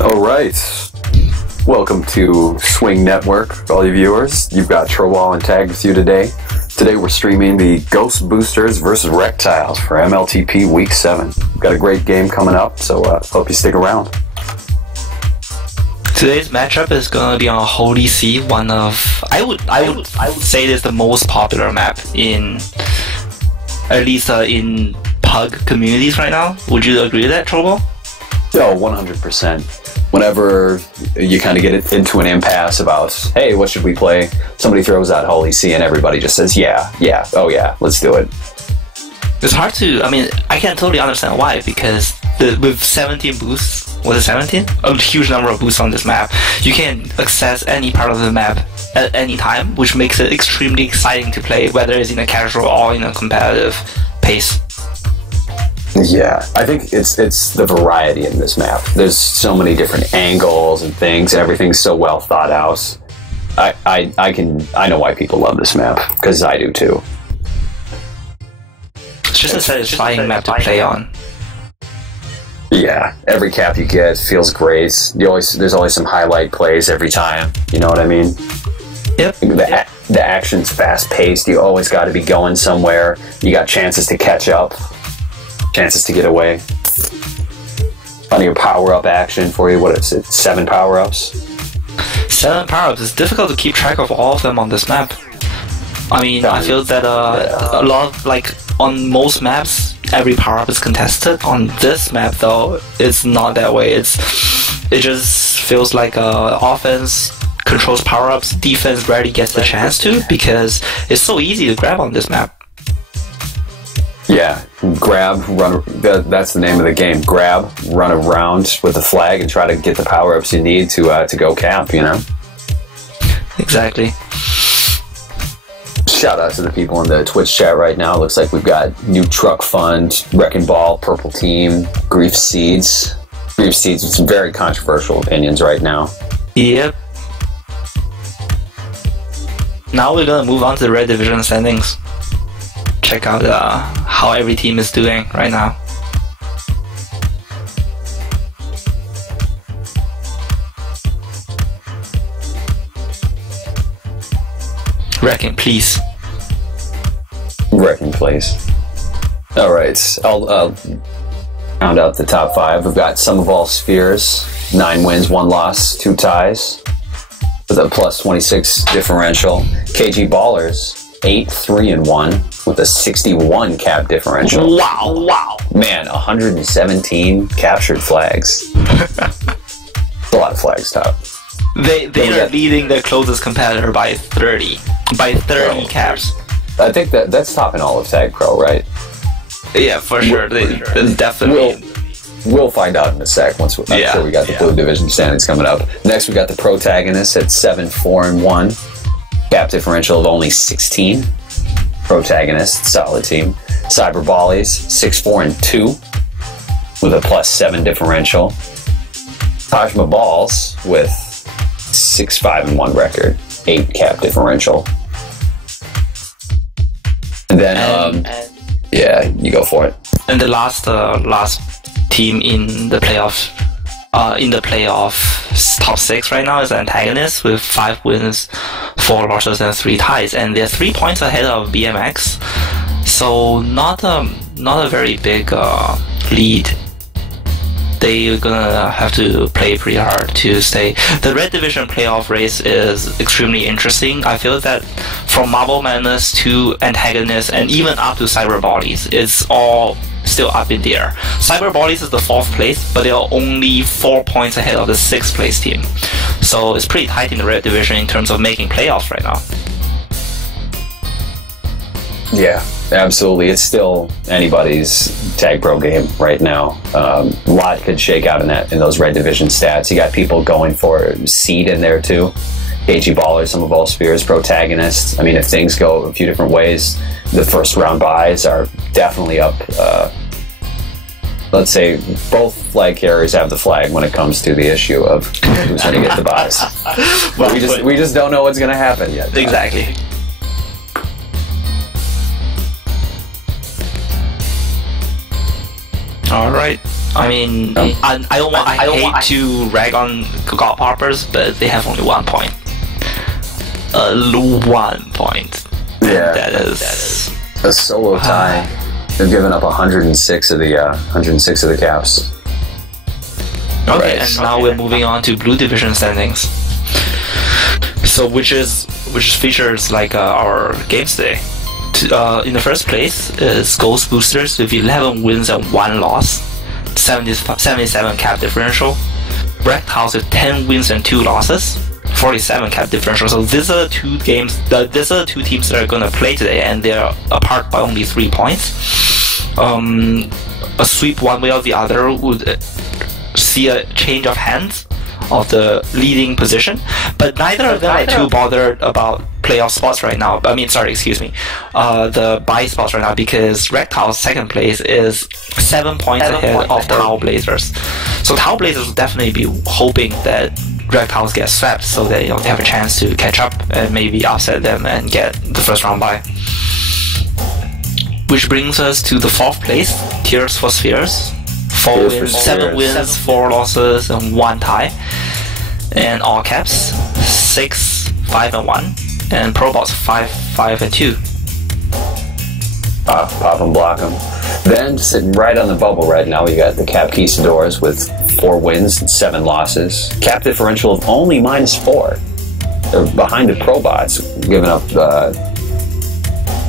All right. Welcome to Swing Network, all you viewers. You've got Trowall and Tag with you today. Today we're streaming the Ghostboosters versus Rektiles for MLTP Week 7. We've got a great game coming up, so hope you stick around. Today's matchup is gonna be on Holy See, one of I would say this is the most popular map in at least in pug communities right now. Would you agree with that, Trowall? Oh, 100%. Whenever you kind of get into an impasse about, hey, what should we play? Somebody throws out Holy See and everybody just says, yeah, oh yeah, let's do it. It's hard to, I can totally understand why, because with 17 boosts, was it 17? A huge number of boosts on this map, you can access any part of the map at any time, which makes it extremely exciting to play, whether it's in a casual or in a competitive pace. Yeah, I think it's the variety in this map. There's so many different angles and things, and everything's so well thought out. I know why people love this map, because I do too. It's just a satisfying map to play on. Yeah, every cap you get feels great. There's always some highlight plays every time. You know what I mean? Yep. The action's fast paced. You always got to be going somewhere. You got chances to catch up, chances to get away. Plenty of power-up action for you. What is it? 7 power-ups? 7 power-ups. It's difficult to keep track of all of them on this map. I feel that a lot of, on most maps, every power-up is contested. On this map, though, it's not that way. It just feels like offense controls power-ups. Defense rarely gets the chance to, because it's so easy to grab on this map. Yeah, grab, run. That's the name of the game. Grab, run around with the flag, and try to get the power-ups you need to go camp. You know. Exactly. Shout out to the people in the Twitch chat right now. Looks like we've got New Truck Fund, Wrecking Ball, Purple Team, Grief Seeds. Grief Seeds with some very controversial opinions right now. Yep. Now we're gonna move on to the Red Division standings. Check out how every team is doing right now. Wrecking, please. Wrecking, please. Alright, I'll round out the top 5. We've got Sum of All Spheres, 9 wins, 1 loss, 2 ties, with a plus 26 differential. KG Ballers, 8-3-1, with a 61 cap differential. Wow. Man, 117 captured flags. That's a lot of flags, top. They are leading their closest competitor by 30. By 30 caps. I think that's topping all of Tag Pro, right? Yeah, for sure. Definitely. We'll find out in a sec. I'm sure we got the Blue Division standings coming up. Next, we got the Protagonists at 7-4-1. Cap differential of only 16. Protagonist, solid team. Cyber Bollies, 6-4-2, with a plus 7 differential. Tajma Balls with 6-5-1 record, 8 cap differential. And then, yeah, you go for it. And the last team in the playoff top 6 right now is Antagonist with 5 wins, 4 losses, and 3 ties, and they're 3 points ahead of BMX. So not a very big lead. They're gonna have to play pretty hard to stay. The Red Division playoff race is extremely interesting. I feel that from Marble Madness to Antagonist and even up to Cyber Bodies, it's all still up in the air. Cyber Bodies is the 4th place, but they are only 4 points ahead of the 6th place team. So it's pretty tight in the Red Division in terms of making playoffs right now. Yeah, absolutely. It's still anybody's Tag Pro game right now. A lot could shake out in those Red Division stats. You got people going for seed in there too. KG Ballers, Sum of All Spheres, Protagonists. If things go a few different ways, the first round buys are definitely up. Let's say both flag carriers have the flag when it comes to the issue of who's going to get the buys. But we just don't know what's going to happen yet. Exactly. Alright, I mean, I hate to rag on Godpoppers, but they have only 1 point. 1 point. Yeah, that is a solo tie. They've given up 106 of the caps. Okay, and now we're moving on to Blue Division standings. So which features like our games today. In the first place is Ghostboosters with 11 wins and 1 loss, 77 cap differential. Rektiles with 10 wins and 2 losses, 47 cap differential. So these are the two games. These are the two teams that are going to play today, and they're apart by only 3 points. A sweep one way or the other would see a change of hands of the leading position, but neither of them are too bothered about playoff spots right now. The bye spots right now, because Rektiles' second place is 7 points ahead of Tau Blazers. So Tau Blazers will definitely be hoping that Rektiles get swept so that they have a chance to catch up and maybe upset them and get the first round bye. Which brings us to the 4th place, Tears for Spheres. 7 wins, 4 losses, and 1 tie. And all caps, 6, 5, and 1. And Pro Bots, 5, 5, and 2. Pop and block them. Then, sitting right on the bubble right now, we got the Cap Conquistadors with 4 wins and 7 losses. Cap differential of only -4. They're behind the Pro Bots, giving up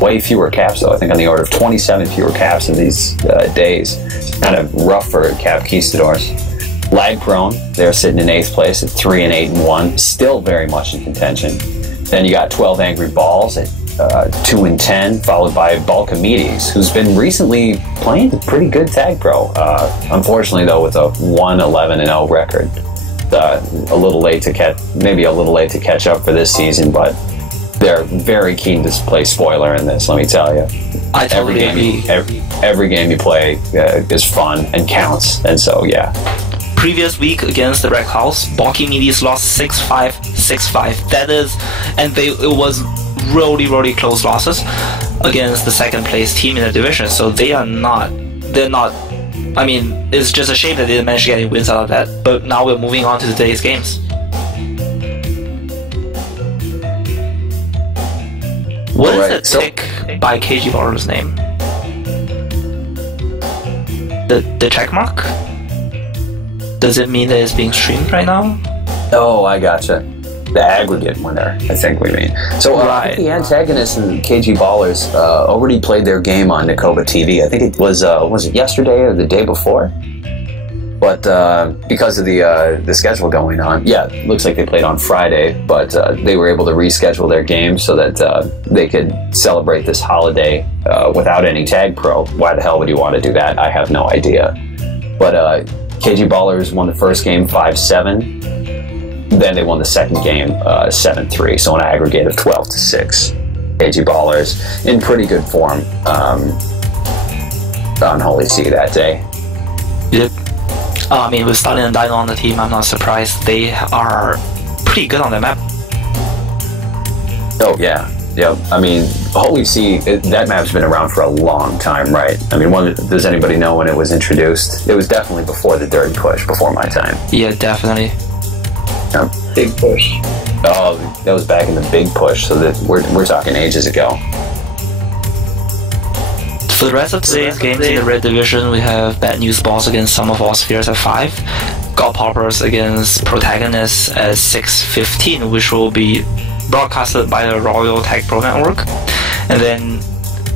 way fewer caps, though. I think on the order of 27 fewer caps in these days. Kind of rough for Cap Conquistadors. Lag prone, they're sitting in 8th place at 3 and 8 and 1, still very much in contention. Then you got 12 Angry Balls at 2 and 10, followed by Balkamedes, who's been recently playing a pretty good tag pro. Unfortunately, though, with a 1-11-0 record, a little late to catch up for this season, but they're very keen to play spoiler in this, let me tell you. I totally agree. Every game you play is fun and counts, and so yeah. Previous week against the Rektiles, Balkamedes lost 6-5, 6-5. That is, and it was really close losses against the 2nd place team in the division. So they're not. I mean, it's just a shame that they didn't manage to get any wins out of that. But now we're moving on to today's games. What is the tick by KG Baller's name? The check mark? Does it mean that it's being streamed right now? Oh, I gotcha. The aggregate winner, I think we mean. So I think the antagonists and KG Ballers already played their game on Nicoba TV. I think it was it yesterday or the day before? But because of the schedule going on, yeah, it looks like they played on Friday, but they were able to reschedule their game so that they could celebrate this holiday without any tag pro. Why the hell would you want to do that? I have no idea. But KG Ballers won the first game 5-7. Then they won the second game 7-3. So an aggregate of 12-6. KG Ballers in pretty good form on Holy See that day. Yep. I mean, with Stalin and Dino on the team, I'm not surprised. They are pretty good on the map. Oh, yeah. Yep. I mean, Holy See, that map's been around for a long time, right? I mean, does anybody know when it was introduced? It was definitely before the Dirty Push, before my time. Yeah, definitely. Yeah. Big Push. Oh, that was back in the Big Push, so that we're talking ages ago. For the rest of today's games in the Red Division, we have Bad News Balls against Sum of All Spheres at 5, Godpoppers against Protagonists at 6:15, which will be broadcasted by the Royal Tag Pro Network. And then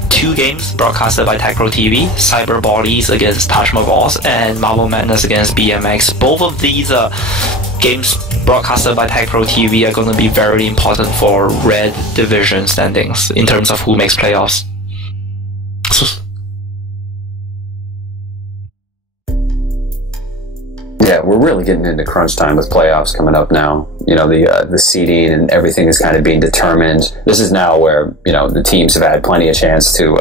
2 games broadcasted by Tag Pro TV, Cyber Bodies against Taj Mahal and Marble Madness against BMX. Both of these games broadcasted by Tag Pro TV are going to be very important for Red Division standings in terms of who makes playoffs. Yeah, we're really getting into crunch time with playoffs coming up now. You know, the seeding and everything is kind of being determined. This is now where, you know, the teams have had plenty of chance to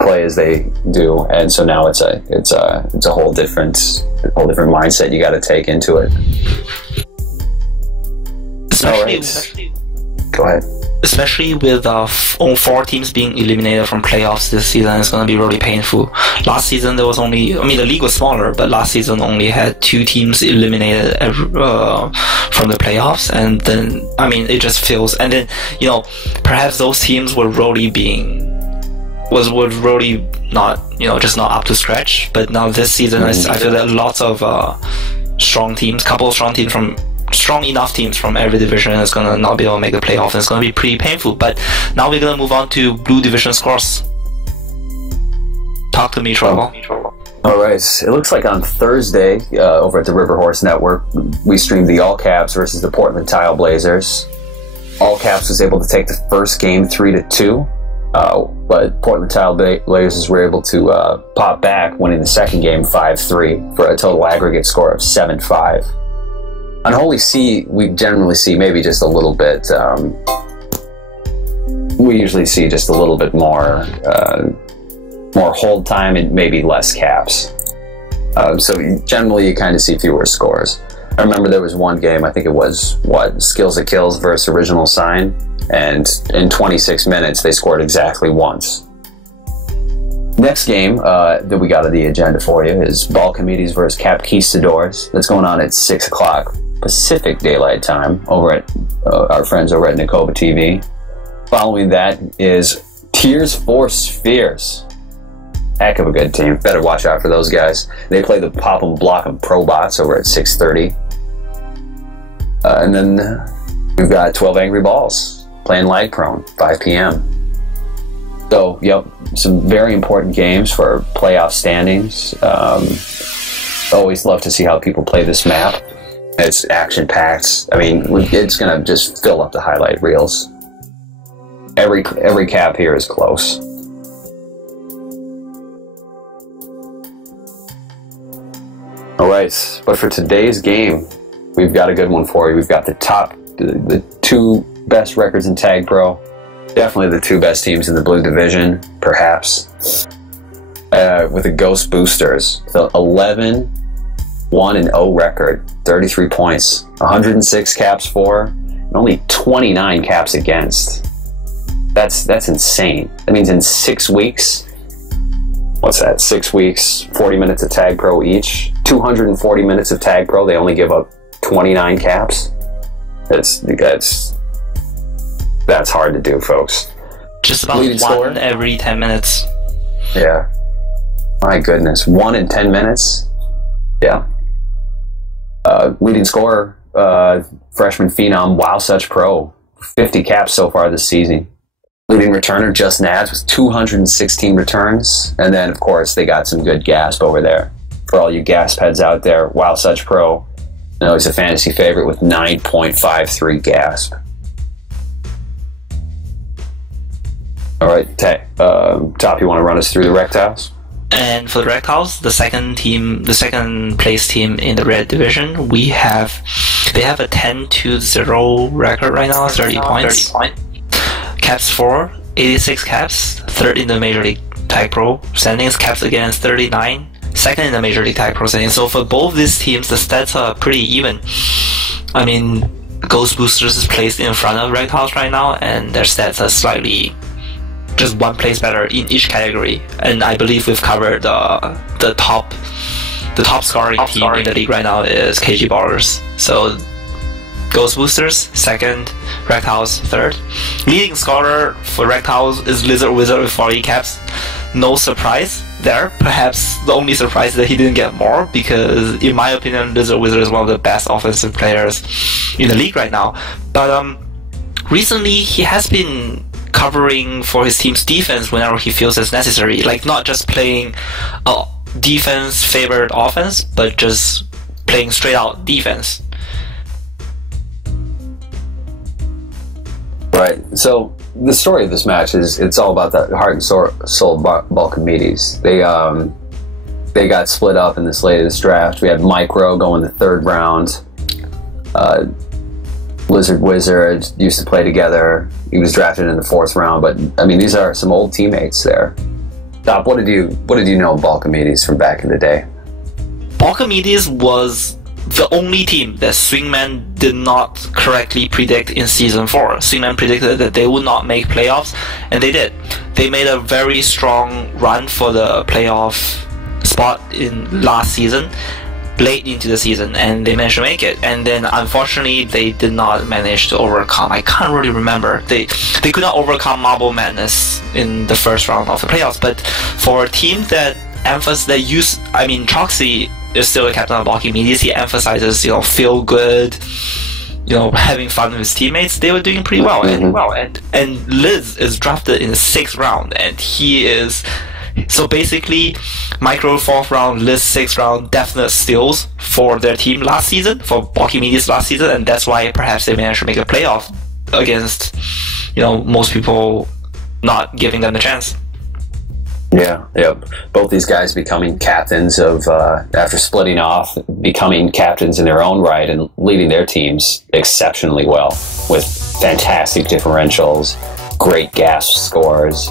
play as they do, and so now it's a whole different mindset you got to take into it. Especially, Go ahead. especially with all 4 teams being eliminated from playoffs this season, it's going to be really painful. Last season there was only, I mean, the league was smaller, but last season only had 2 teams eliminated from the playoffs, and then, I mean, it just feels, and then, you know, perhaps those teams were really really not, you know, just not up to scratch. But now this season, I feel that lots of strong enough teams from every division is going to not be able to make the playoff, and it's going to be pretty painful. But now we're going to move on to Blue Division scores. Talk to me, Trevor. All right. It looks like on Thursday, over at the River Horse Network, we streamed the All Caps versus the Portland Tile Blazers. All Caps was able to take the first game 3-2, but Portland Tile Blazers were able to pop back, winning the second game 5-3 for a total aggregate score of 7-5. On Holy See, we generally see maybe just a little bit. We usually see just a little bit more hold time and maybe less caps. So generally, you kind of see fewer scores. I remember there was one game, I think it was Skills That Kills versus Original Sign, and in 26 minutes they scored exactly once. Next game that we got on the agenda for you is Balcomedes versus Capquistadors. That's going on at 6 o'clock Pacific Daylight Time over at our friends over at Nicoba TV. Following that is Tears for Spheres. Heck of a good team. Better watch out for those guys. They play the Pop 'em Block 'em Probots over at 6:30. And then we've got 12 Angry Balls playing Lag Prone, 5 p.m. So, yep, some very important games for playoff standings. Always love to see how people play this map. It's action-packed. I mean, it's going to just fill up the highlight reels. Every cap here is close. All right, but for today's game, we've got a good one for you. We've got the 2 best records in Tag Pro. Definitely the 2 best teams in the Blue Division, perhaps. With the Ghostboosters, the 11-1-0 record, 33 points, 106 caps for, and only 29 caps against. That's insane. That means in 6 weeks, what's that? 6 weeks, 40 minutes of Tag Pro each, 240 minutes of Tag Pro. They only give up 29 caps. That's hard to do, folks. Just about leading one score every 10 minutes. Yeah. My goodness. 1 in 10 minutes? Yeah. Leading scorer, freshman phenom, Wow Such Pro. 50 caps so far this season. Leading returner, Just Nads, with 216 returns. And then, of course, they got some good gasp over there. For all you gasp heads out there, Wow Such Pro, you know, he's a fantasy favorite with 9.53 gasp. All right, Top, you want to run us through the Rektiles? And for the Rektiles, the second place team in the red division, they have a 10-0 record right now, 30 points. Caps for 86 caps, third in the Major League Tag Pro standings. Caps against 39, second in the Major League Tag Pro standings. So for both these teams, the stats are pretty even. I mean, Ghostboosters is placed in front of Rektiles right now, and their stats are slightly just one place better in each category. And I believe we've covered the top scoring team in the league right now is KG Ballers. So Ghostboosters second, Rektiles third. Leading scorer for Rektiles is Lizard Wizard with 40 caps. No surprise there. Perhaps the only surprise is that he didn't get more, because in my opinion, Lizard Wizard is one of the best offensive players in the league right now. But recently he has been covering for his team's defense whenever he feels it's necessary. Like, not just playing defense favored offense, but just playing straight out defense. Right. So the story of this match is it's all about that heart and soul Balcomedes. They got split up in this latest draft. We had Micro go in the 3rd round. Lizard Wizard used to play together. He was drafted in the 4th round. But I mean, these are some old teammates there. Top, what did you know of Balcomedes from back in the day? Balcomedes was the only team that Swingman did not correctly predict in Season 4. Swingman predicted that they would not make playoffs, and they did. They made a very strong run for the playoff spot in last season, late into the season, and they managed to make it. And then unfortunately they did not manage to overcome, I can't really remember, they could not overcome Marble Madness in the first round of the playoffs. But for a team that Troxy is still a captain of Balky Medias, he emphasizes, feel good, having fun with his teammates. They were doing pretty well. And Liz is drafted in the 6th round, and he is, so basically Micro 4th round, Liz 6th round, definite steals for their team last season, for Balky Medias last season, and that's why perhaps they managed to make a playoff against, most people not giving them the chance. Yeah. Both these guys becoming captains after splitting off, becoming captains in their own right and leading their teams exceptionally well with fantastic differentials, great gas scores,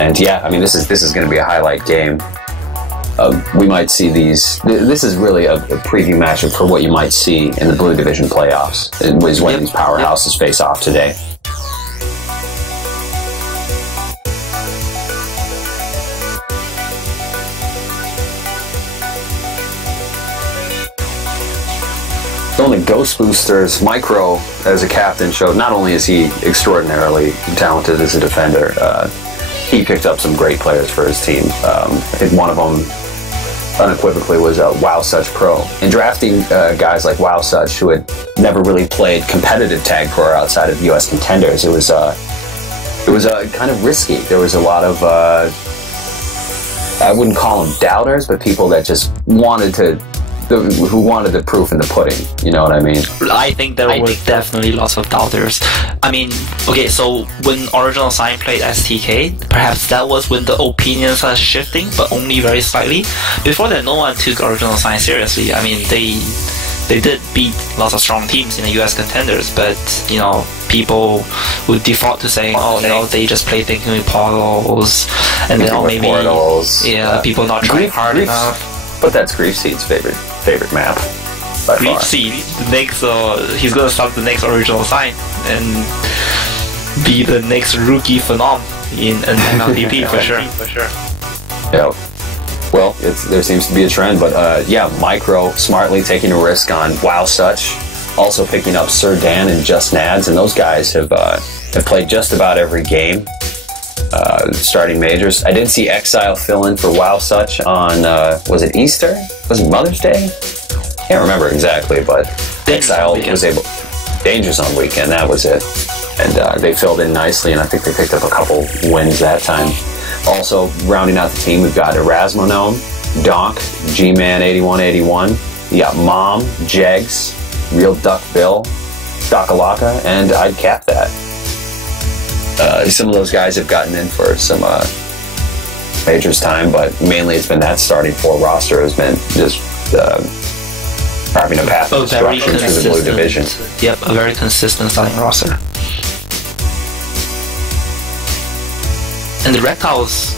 and this is going to be a highlight game. We might see these. This is really a preview matchup for what you might see in the Blue Division playoffs. It was when these powerhouses face off today. On the Ghostboosters, Micro as a captain showed not only is he extraordinarily talented as a defender, he picked up some great players for his team. I think one of them unequivocally was Wow Such Pro. In drafting guys like Wow Such, who had never really played competitive Tag Pro outside of US contenders, it was kind of risky. There was a lot of I wouldn't call them doubters, but people that just who wanted the proof in the pudding, you know what I mean? I think there were definitely lots of doubters. So when Original Sign played STK, perhaps that was when the opinions are shifting, but only very slightly. Before that, no one took Original Sign seriously. They did beat lots of strong teams in the US contenders, but people would default to saying, they just play thinking with portals, and then maybe portals. People not trying hard enough. But that's Grief Seed's favorite map. Grief Seed, he's gonna start the next Original Sign and be the next rookie phenom in an MLTP for sure. Yeah. Well, there seems to be a trend, but Micro smartly taking a risk on Wow Such, also picking up Sir Dan and Just Nads, and those guys have played just about every game. Starting majors. I did see Exile fill in for Wow Such on, was it Easter? Was it Mother's Day? Can't remember exactly, but Exile was able... Danger Zone weekend, that was it. And they filled in nicely, and I think they picked up a couple wins that time. Also, rounding out the team, we've got Erasmonome, Donk, G-Man 8181, you got Mom, Jegs, Real Duck Bill, Dakalaka, and I'd Cap That. Some of those guys have gotten in for some majors time, but mainly it's been that starting 4 roster has been just carving a path of destruction through the Blue Division. Yep, a very consistent starting roster. And the Rektiles,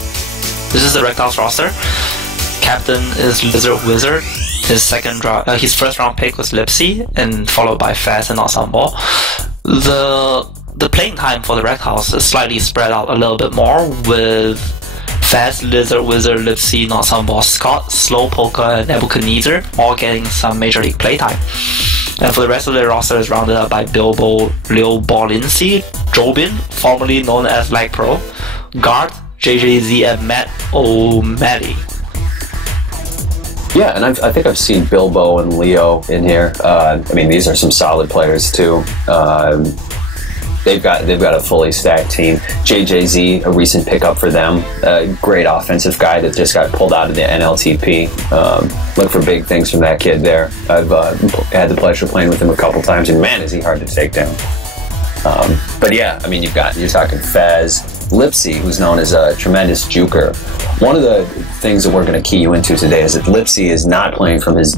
this is the Rektiles roster. Captain is Lizard Wizard. His first round pick was Lipsy, and followed by Faz and Ensemble. The playing time for the Rektiles is slightly spread out a little bit more, with Faz, Lizard Wizard, Lipsy, Ensemble, Scott, Slowpoker, and Nebuchadnezzar all getting some Major League playtime. And for the rest of the roster is rounded up by Bilbo, Leo Bolinsi, Jobin, formerly known as Lag Pro, Guard, JJZ, and Matt O'Malley. Yeah, and I think I've seen Bilbo and Leo in here. These are some solid players too. They've got a fully stacked team. JJZ, a recent pickup for them. Great offensive guy that just got pulled out of the NLTP. Look for big things from that kid there. I've had the pleasure of playing with him a couple times, and man, is he hard to take down. You're talking Fez, Lipsy, who's known as a tremendous juker. One of the things that we're going to key you into today is that Lipsy is not playing from his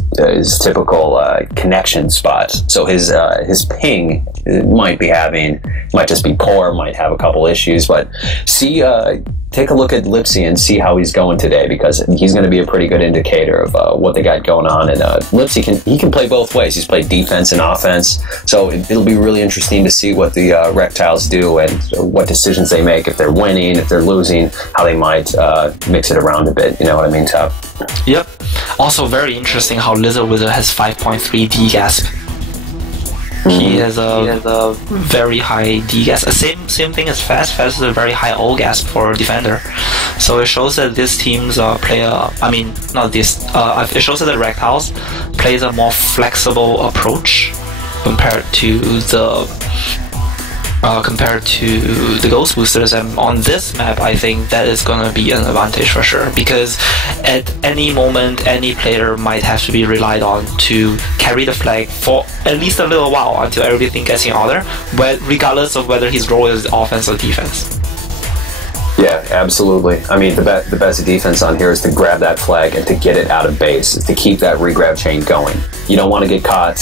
typical connection spot. So his might just be poor, might have a couple issues, but see take a look at Lipsy and see how he's going today, because he's going to be a pretty good indicator of what they got going on. And Lipsy can play both ways. He's played defense and offense, so it'll be really interesting to see what the Rektiles do and what decisions they make, if they're winning, if they're losing, how they might mix it around a bit. You know what I mean, Top? Yep. Also very interesting how Lizard Wizard has 5.3 D-Gasp. He has a very high D-Gasp. Same thing as Fast. Fast is a very high O-Gasp for Defender. So it shows that this team's player, it shows that the Rektiles plays a more flexible approach compared to the Ghostboosters, and on this map I think that is going to be an advantage for sure, because at any moment any player might have to be relied on to carry the flag for at least a little while until everything gets in order, regardless of whether his role is offense or defense. Yeah, absolutely. I mean, the best defense on here is to grab that flag and to get it out of base, is to keep that regrab chain going. You don't want to get caught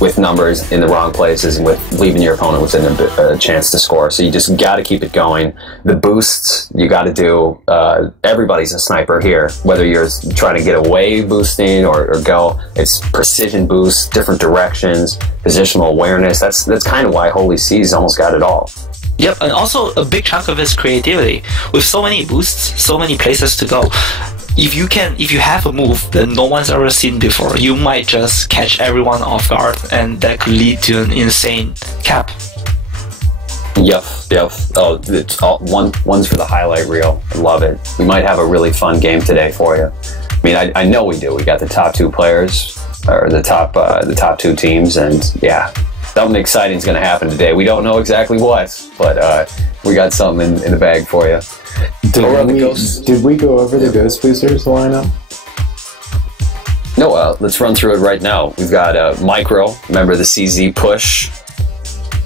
with numbers in the wrong places and with leaving your opponent within a chance to score. So you just got to keep it going. The boosts you got to do. Everybody's a sniper here, whether you're trying to get away boosting or go. It's precision boosts, different directions, positional awareness. That's kind of why Holy Seas almost got it all. Yep, and also a big chunk of his creativity. With so many boosts, so many places to go, if you have a move that no one's ever seen before, you might just catch everyone off guard, and that could lead to an insane cap. Yep. Oh, it's all one's for the highlight reel. I love it. We might have a really fun game today for you. I mean, I know we do. We got the top two players, or the top two teams, and yeah, something exciting is going to happen today. We don't know exactly what, but we got something in the bag for you. Did we go over the Ghostboosters lineup? No, let's run through it right now. We've got Micro, remember the CZ push.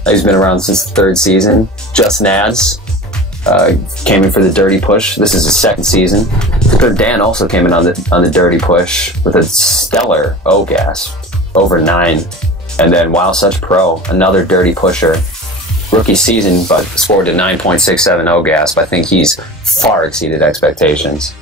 He's been around since the 3rd season. Just Nads came in for the dirty push. This is his 2nd season. Dan also came in on the dirty push with a stellar O-Gas, over 9. And then Wow Such Pro, another dirty pusher. Rookie season, but scored a 9.67 O-Gasp. I think he's far exceeded expectations.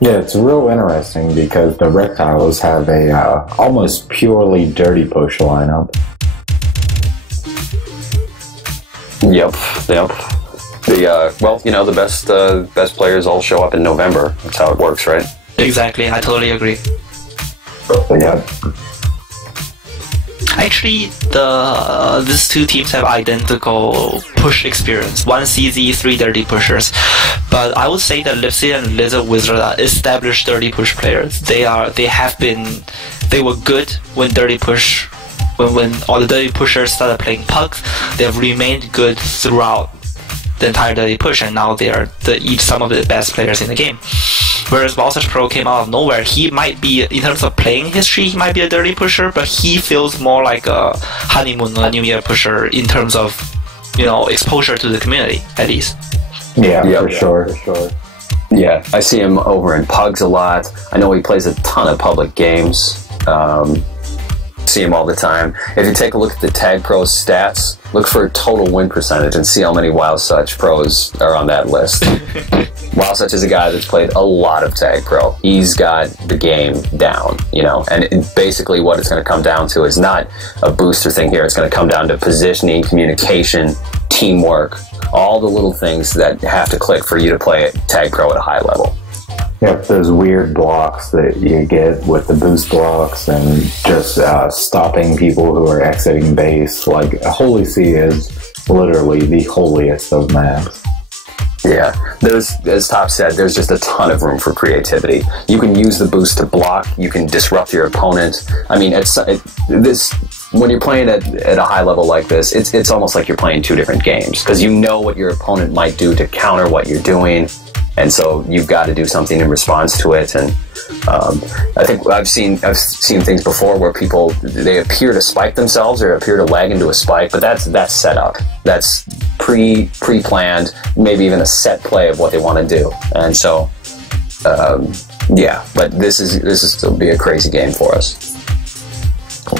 Yeah, it's real interesting because the Rektiles have a almost purely dirty push lineup. Yep. Well, you know, the best players all show up in November. That's how it works, right? Exactly, I totally agree. Yeah. Actually, these two teams have identical push experience. 1 CZ, 3 dirty pushers. But I would say that Lipsy and Lizard Wizard are established dirty push players. They were good when when all the dirty pushers started playing pugs. They have remained good throughout the entire dirty push, and now they are some of the best players in the game. Whereas Balsach Pro came out of nowhere. He might be, in terms of playing history, he might be a dirty pusher, but he feels more like a honeymoon or New Year pusher in terms of, exposure to the community, at least. Yeah, for sure. Yeah, I see him over in Pugs a lot. I know he plays a ton of public games. See him all the time. If you take a look at the Tag Pros stats, look for total win percentage and see how many Wow Such pros are on that list. Wow Such is a guy that's played a lot of Tag Pro. He's got the game down, and basically what it's going to come down to is not a booster thing here. It's going to come down to positioning, communication, teamwork, all the little things that have to click for you to play Tag Pro at a high level. Yep, those weird blocks that you get with the boost blocks and just stopping people who are exiting base. Like, Holy Sea is literally the holiest of maps. Yeah, as Top said, there's just a ton of room for creativity. You can use the boost to block, you can disrupt your opponent. I mean, when you're playing at a high level like this, it's almost like you're playing 2 different games, because you know what your opponent might do to counter what you're doing. And so you've got to do something in response to it. And I think I've seen things before where people, they appear to spike themselves or appear to lag into a spike, but that's set up. That's pre-planned, maybe even a set play of what they want to do. And so, yeah. But this is still be a crazy game for us.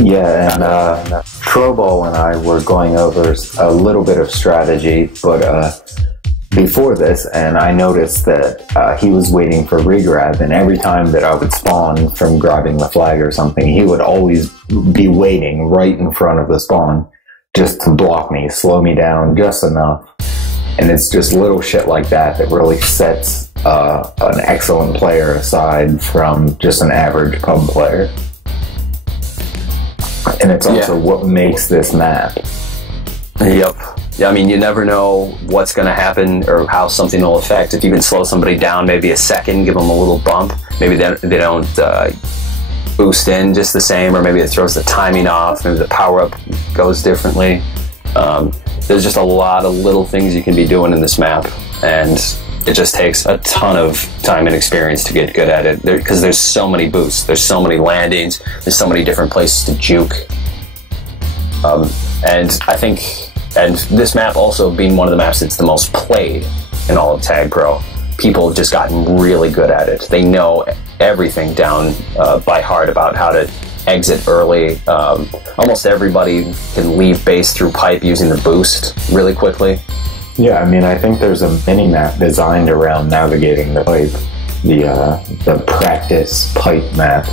Yeah, and Trobal and I were going over a little bit of strategy, but before this, and I noticed that he was waiting for regrab, and every time that I would spawn from grabbing the flag or something, he would always be waiting right in front of the spawn just to block me, slow me down just enough. And it's just little shit like that that really sets an excellent player aside from just an average pub player. And it's also what makes this map. Yep. Yeah, I mean, you never know what's going to happen or how something will affect. If you can slow somebody down maybe a second, give them a little bump, maybe they don't boost in just the same, or maybe it throws the timing off, maybe the power-up goes differently. There's just a lot of little things you can be doing in this map, and it just takes a ton of time and experience to get good at it, because there's so many boosts, there's so many landings, there's so many different places to juke. And I think, and this map also being one of the maps that's the most played in all of Tag Pro, people have just gotten really good at it. They know everything down by heart about how to exit early. Almost everybody can leave base through pipe using the boost really quickly. Yeah, I mean, I think there's a mini-map designed around navigating the pipe, the practice pipe map,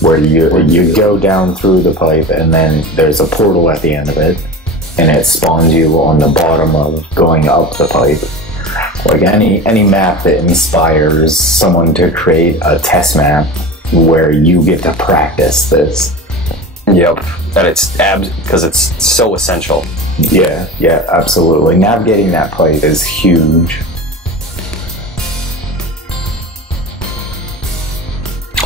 where you go down through the pipe and then there's a portal at the end of it, and it spawns you on the bottom of going up the pipe. Like any map that inspires someone to create a test map where you get to practice this. Yep, and it's because it's so essential. Yeah, absolutely. Navigating that pipe is huge.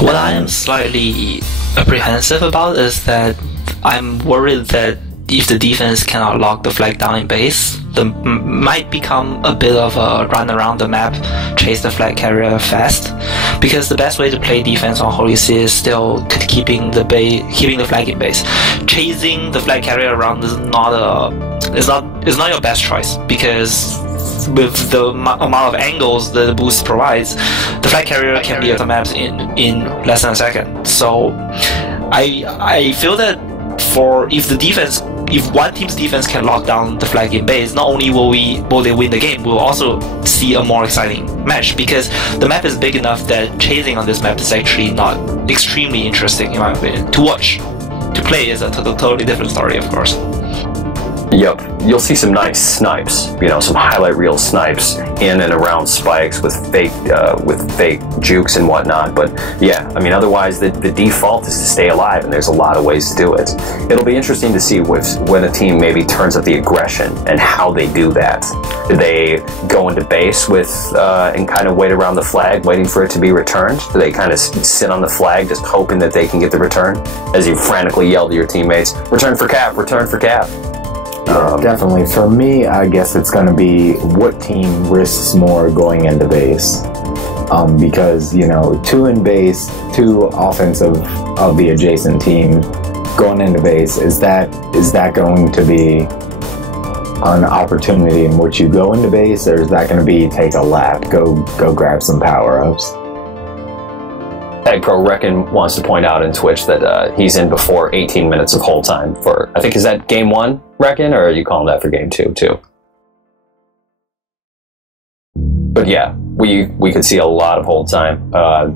What I am slightly apprehensive about is that I'm worried that if the defense cannot lock the flag down in base, there might become a bit of a run around the map, chase the flag carrier fast. Because the best way to play defense on Holy See is still keeping the flag in base. Chasing the flag carrier around is not your best choice, because with the amount of angles that the boost provides, the flag carrier can be at the maps in less than a second. So I feel that if one team's defense can lock down the flag in base, not only will they win the game, we'll also see a more exciting match, because the map is big enough that chasing on this map is actually not extremely interesting, in my opinion. To watch, to play is a totally different story, of course. Yep, you'll see some nice snipes, some highlight reel snipes in and around spikes with fake jukes and whatnot. But yeah, I mean, otherwise the default is to stay alive, and there's a lot of ways to do it. It'll be interesting to see when a team maybe turns up the aggression and how they do that. Do they go into base and kind of wait around the flag, waiting for it to be returned? Do they kind of sit on the flag, just hoping that they can get the return, as you frantically yell to your teammates, "Return for cap! Return for cap!" Definitely. For me, I guess it's going to be what team risks more going into base. Because, two in base, two offensive of the adjacent team going into base, is that going to be an opportunity in which you go into base, or is that going to be take a lap, go grab some power-ups? Tag Pro Reckon wants to point out in Twitch that he's in before 18 minutes of hold time for, I think, is that game 1, Reckon, or are you calling that for game 2 too? But yeah, we could see a lot of hold time.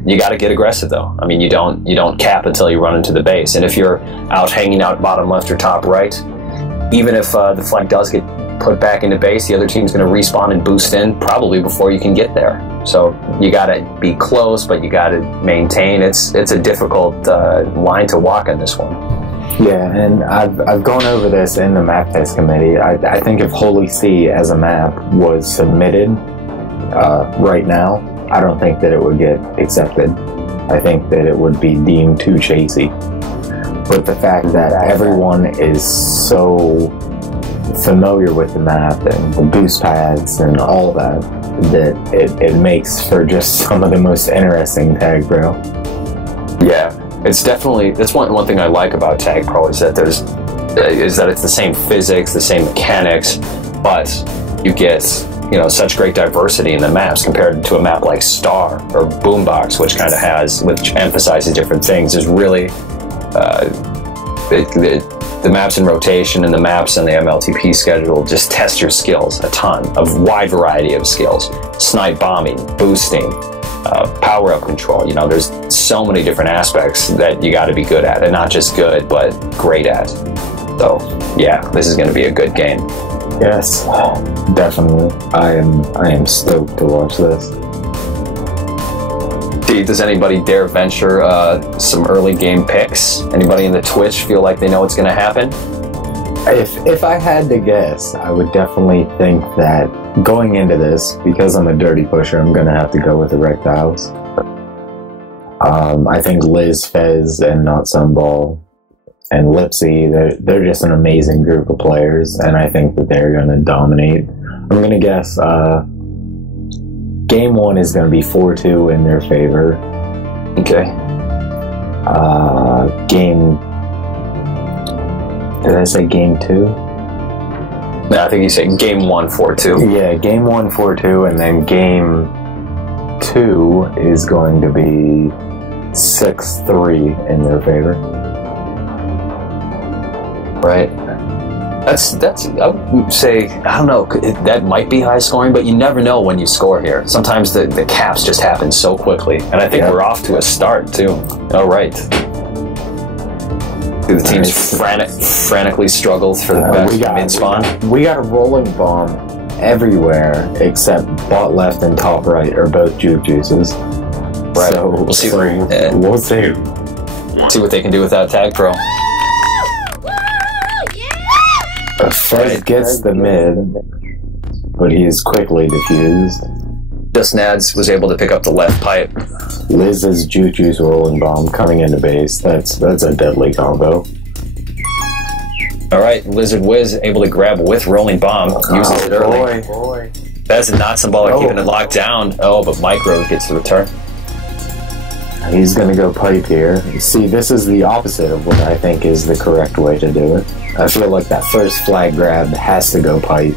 You got to get aggressive though. I mean, you don't cap until you run into the base, and if you're out hanging out bottom left or top right, even if the flag does get put back into base, the other team's going to respawn and boost in probably before you can get there. So you got to be close, but you got to maintain. It's a difficult line to walk on this one. Yeah, and I've gone over this in the map test committee. I think if Holy See as a map was submitted right now, I don't think that it would get accepted. I think that it would be deemed too chasey. But the fact that everyone is so familiar with the map and the boost pads and all that, it makes for just some of the most interesting Tag Pro. Yeah, it's definitely, that's one thing I like about Tag Pro is that it's the same physics, the same mechanics, but you get such great diversity in the maps compared to a map like Star or Boombox, which emphasizes different things. There's really the maps in rotation and the maps and the MLTP schedule just test your skills a ton, of wide variety of skills. Snipe bombing, boosting, power-up control. You know, there's so many different aspects that you got to be good at, and not just good, but great at. So, yeah, this is going to be a good game. Yes, definitely. I am stoked to watch this. Steve, does anybody dare venture some early game picks? Anybody in the Twitch feel like they know what's going to happen? If I had to guess, I would definitely think that going into this, because I'm a dirty pusher, I'm going to have to go with the Rektiles. I think Liz, Fez, and Not Sunball and Lipsy, they're just an amazing group of players, and I think that they're going to dominate. I'm going to guess game 1 is going to be 4-2 in their favor. Okay. Did I say game 2? No, I think you said game 1, 4-2. Yeah, game 1, 4-2, and then game 2 is going to be 6-3 in their favor. Right. That's. I would say, I don't know, that might be high scoring, but you never know when you score here. Sometimes the caps just happen so quickly, and I think we're off to a start too. All right. The teams frantically struggled for the best mid-spawn. We got a rolling bomb everywhere except bot left and top right are both juke juices. Right. So we'll see. We'll see. See what they can do with that tag pro. Fez gets the mid, but he is quickly defused. Just Nads was able to pick up the left pipe. Liz's juke juice rolling bomb coming into base. That's a deadly combo. All right, Lizard Wiz able to grab with rolling bomb. Uses it early. Boy. That's a not symbolic keeping it locked down. Oh, but Micro gets the return. He's going to go pipe here. See, this is the opposite of what I think is the correct way to do it. I feel like that first flag grab has to go pipe,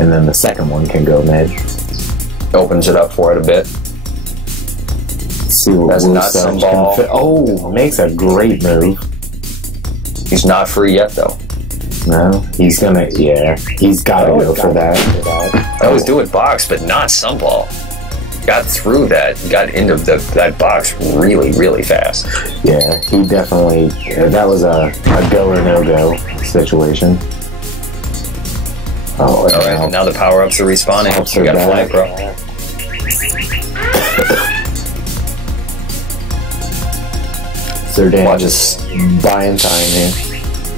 and then the second one can go mid. Opens it up for it a bit. Let's see what That's not some ball. Oh, makes a great move. He's not free yet, though. No, he's gonna, he's gotta go for that. I always do it box, but not some ball. Got through that, got into that box really, really fast. Yeah, he definitely, that was a go or no go situation. Oh, all right, now the power-ups are respawning. We got a flag pro. Zerdan just buying time here.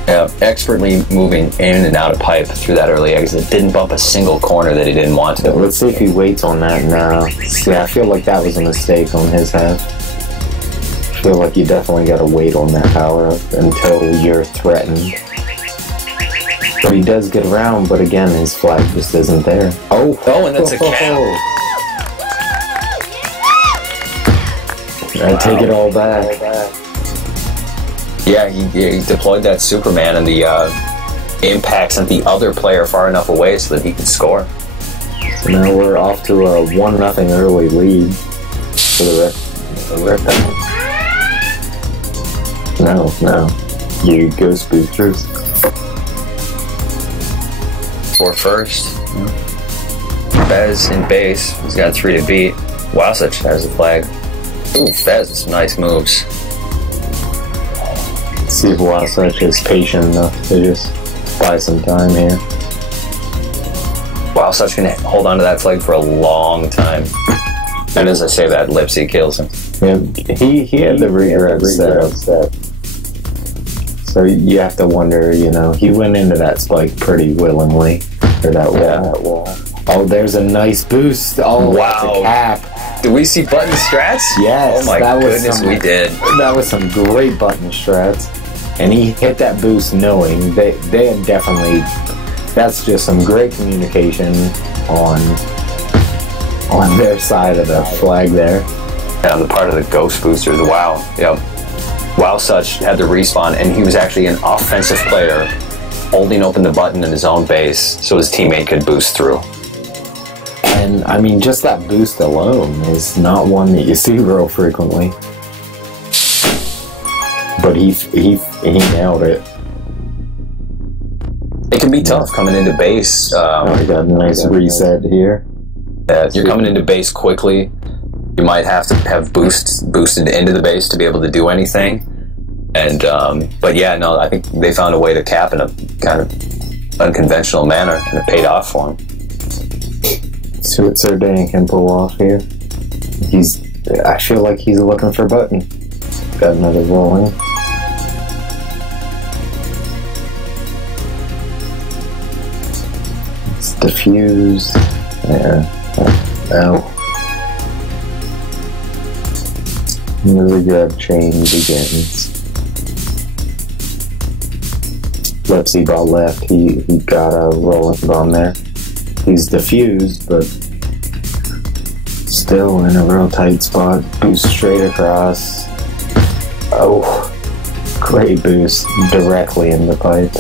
Yeah, expertly moving in and out of pipe through that early exit. Didn't bump a single corner that he didn't want to. Let's see if he waits on that now. Yeah, I feel like that was a mistake on his half. I feel like you definitely got to wait on that power up until you're threatened. But he does get around, but again, his flag just isn't there. Oh, and that's a cap. I take it all back. Yeah, he deployed that Superman, and the impact sent the other player far enough away so that he could score. So now we're off to a 1-0 early lead for the Rektiles. No. You Ghostboosters. For first. Fez in base. He's got 3 to beat. Wowsuch has the flag. Ooh, Fez with some nice moves. See if Wowsuch is patient enough to just buy some time here. Wowsuch can hold on to that flag for a long time. And as I say that, Lipsy kills him. Yeah, he had the regret set. So you have to wonder, he went into that spike pretty willingly. For that wall. Oh, there's a nice boost. Oh, wow. That's a cap. Did we see button strats? Yes. Oh my goodness, we did. That was some great button strats. And he hit that boost knowing they had definitely, that's just some great communication on their side of the flag there. Yeah, on the part of the Ghostboosters, wow. Yep. Wowsuch had the respawn, and he was actually an offensive player holding open the button in his own base so his teammate could boost through. And I mean, just that boost alone is not one that you see real frequently. But he nailed it. It can be tough coming into base. We got a nice reset here. You're coming into base quickly. You might have to have boosted into the base to be able to do anything. And but yeah, no, I think they found a way to cap in a kind of unconventional manner, and it paid off for him. See what Zerdan can pull off here. I feel like he's looking for button. Got another rolling. It's diffuse. There. Ow. Really grab chain begins. Lipsy ball left. He got a rolling bomb there. He's diffused, but still in a real tight spot. Boost straight across. Oh, great boost directly in the pipe.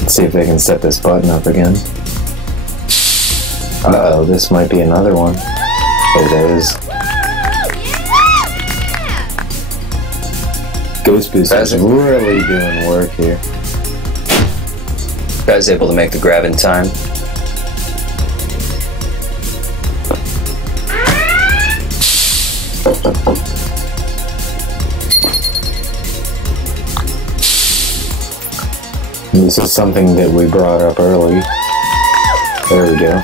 Let's see if they can set this button up again. Uh-oh, this might be another one. It is. Ghostboosters really doing work here. Guy's able to make the grab in time. This is something that we brought up early. There we go.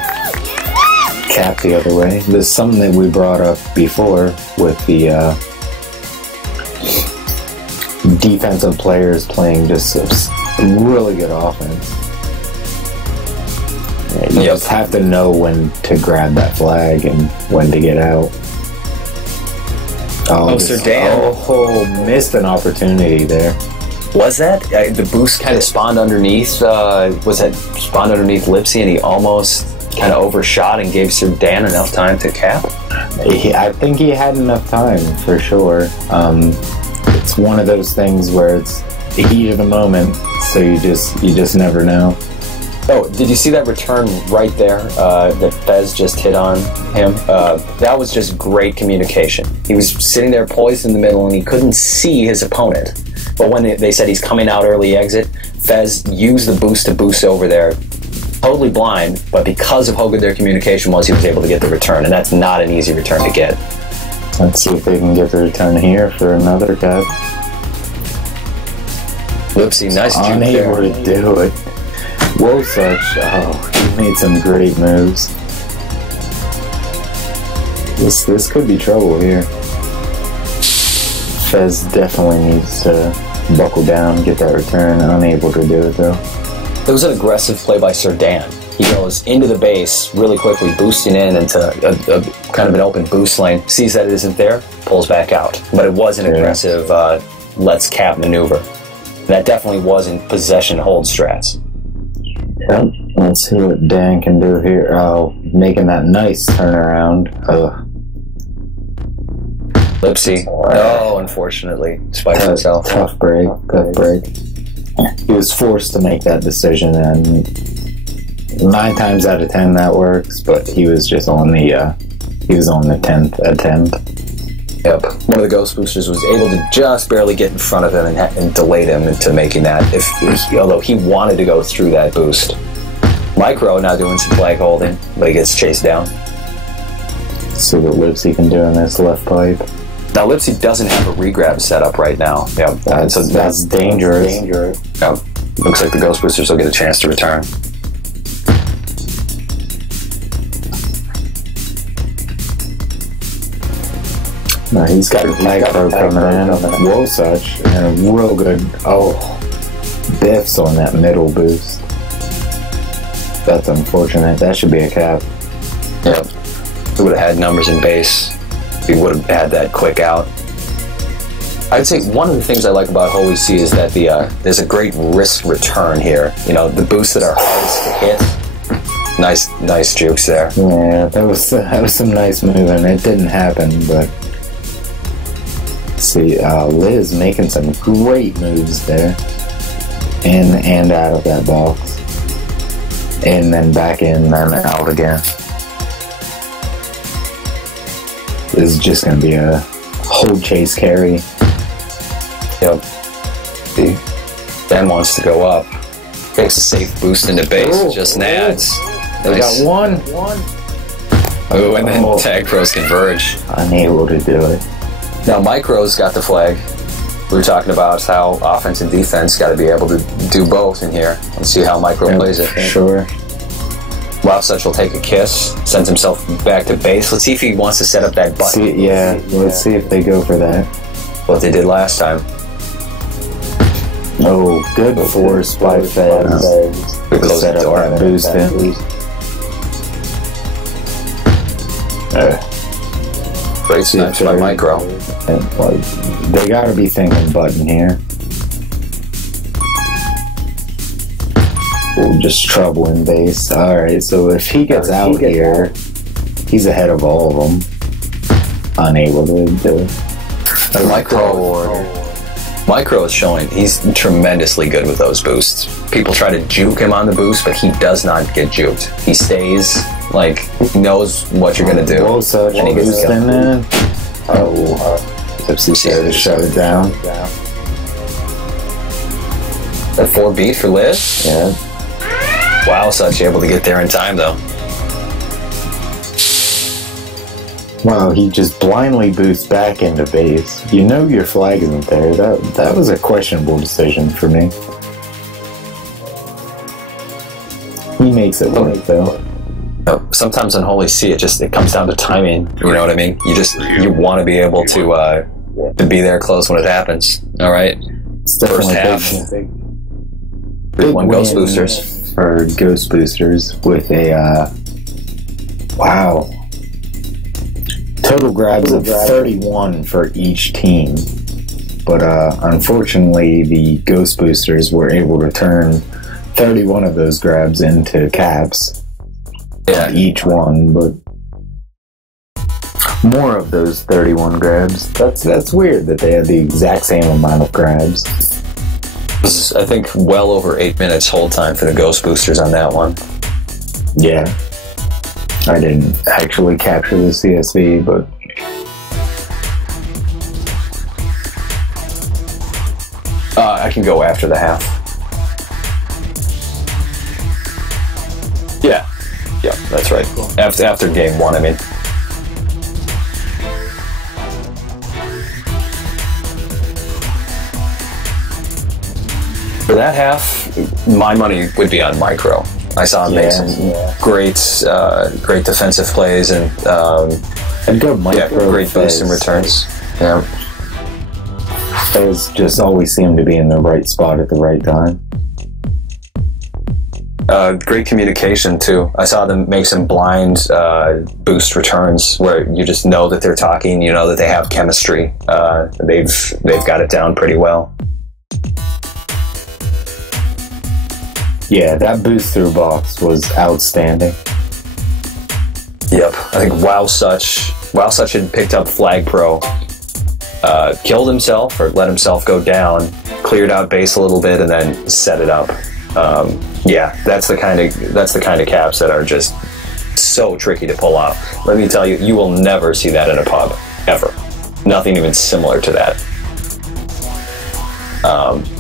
Cap the other way. This is something that we brought up before with the defensive players playing just really good offense. You just have to know when to grab that flag and when to get out. Oh, Zerdan. Oh, missed an opportunity there. Was that? The boost kind of spawned underneath, was that spawned underneath Lipsy, and he almost kind of overshot and gave Zerdan enough time to cap? I think he had enough time, for sure. It's one of those things where it's the heat of the moment, so you just never know. Oh, did you see that return right there that Fez just hit on him? That was just great communication. He was sitting there poised in the middle and he couldn't see his opponent. But when they said he's coming out early exit, Fez used the boost to boost over there. Totally blind, but because of how good their communication was, he was able to get the return, and that's not an easy return to get. Let's see if they can get the return here for another cap. Lipsy, nice juke there. Unable to do it. Whoa, such. Oh, he made some great moves. This could be trouble here. Fez definitely needs to buckle down, get that return. Unable to do it though. It was an aggressive play by Zerdan. He goes into the base really quickly, boosting in into a kind of an open boost lane, sees that it isn't there, pulls back out. But it was an aggressive let's cap maneuver. That definitely wasn't possession hold strats. Yep. Let's see what Dan can do here. Oh, making that nice turnaround. Lipsy. Oh, unfortunately. Spiked himself. Tough break. He was forced to make that decision, and 9 times out of 10 that works, but he was just on the 10th attempt. Yep. One of the Ghostboosters was able to just barely get in front of him and delayed him into making that, although he wanted to go through that boost. Micro now doing some flag holding, but he gets chased down. Let's see what Lipsy can do in this left pipe. Now Lipsy doesn't have a regrab set up right now. Yeah, that's dangerous. Yeah. Looks like the Ghostboosters will get a chance to return. No, he's got a tag throw coming in. Whoa, such. And a real good. Oh, biffs on that middle boost. That's unfortunate. That should be a cap. Yep. He would have had numbers in base. He would have had that quick out. I'd say one of the things I like about Holy See is that there's a great risk return here. You know, the boosts that are hardest to hit. Nice jukes there. Yeah, that was some nice moving. It didn't happen, but see, Liz making some great moves there, in and out of that box, and then back in, then out again. This is just going to be a hold chase carry. Yep. See? Ben wants to go up. Takes a safe boost into base. Just nads. They got one. Oh, and then Tag Pros converge. Unable to do it. Now Micro's got the flag. We were talking about how offense and defense got to be able to do both in here. Let's see how Micro plays it. Sure. Wow, Such will take a kiss, sends himself back to base. Let's see if he wants to set up that button. Let's see if they go for that. What they did last time. Oh, good force by Feds. Close Set the up door. that boost in. Great snipes by Micro. And, like, they gotta be thinking button here. Ooh, just trouble in base. Alright, so if he gets out here, he's ahead of all of them. Unable to do it. Micro is showing he's tremendously good with those boosts. People try to juke him on the boost, but he does not get juked. He stays, like, he knows what you're going to do. Such and he gets boost in there. Tipsy there to shut it down. That 4 beat for Liv? Yeah. Wow, Such able to get there in time, though. Wow, he just blindly boosts back into base. You know your flag isn't there. That was a questionable decision for me. He makes it work, though. Sometimes on Holy See, it comes down to timing. You know what I mean? You want to be able to be there close when it happens. All right. First half. 3-1 Ghostboosters for Ghostboosters with a wow. Total grabs of 31 for each team. But unfortunately, the Ghostboosters were able to turn 31 of those grabs into caps. Yeah. Each one, but more of those 31 grabs. That's weird that they had the exact same amount of grabs. It was, I think, well over 8 minutes hold time for the Ghostboosters on that one. Yeah. I didn't actually capture the CSV, but I can go after the half. Yeah, that's right. After game 1, I mean. For that half, my money would be on Micro. I saw him make some great defensive plays and good Micro great boosts and returns. Yeah. Those just always seem to be in the right spot at the right time. Great communication too. I saw them make some blind boost returns where you just know that they're talking. You know that they have chemistry. They've got it down pretty well. Yeah, that boost through box was outstanding. Yep, I think Wow Such had picked up Flag Pro, killed himself or let himself go down, cleared out base a little bit, and then set it up. Yeah, that's the kind of caps that are just so tricky to pull off. Let me tell you, you will never see that in a pub ever. Nothing even similar to that.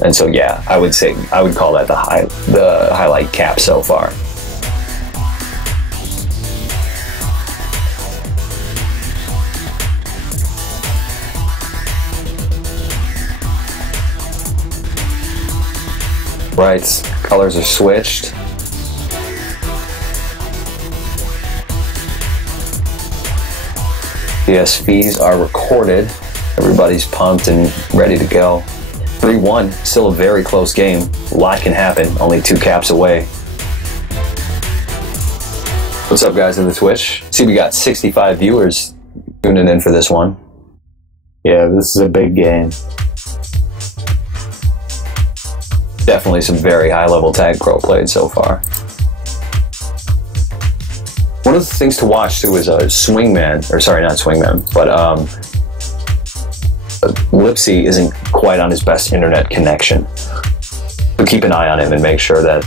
And so yeah, I would call that the highlight cap so far. Right, colors are switched. CSVs are recorded. Everybody's pumped and ready to go. 3-1, still a very close game. A lot can happen, only 2 caps away. What's up, guys, in the Twitch? See, we got 65 viewers tuning in for this one. Yeah, this is a big game. Definitely some very high-level tag pro played so far. One of the things to watch, too, is Swingman, or sorry, not Swingman, but Lipsy isn't quite on his best internet connection. So keep an eye on him and make sure that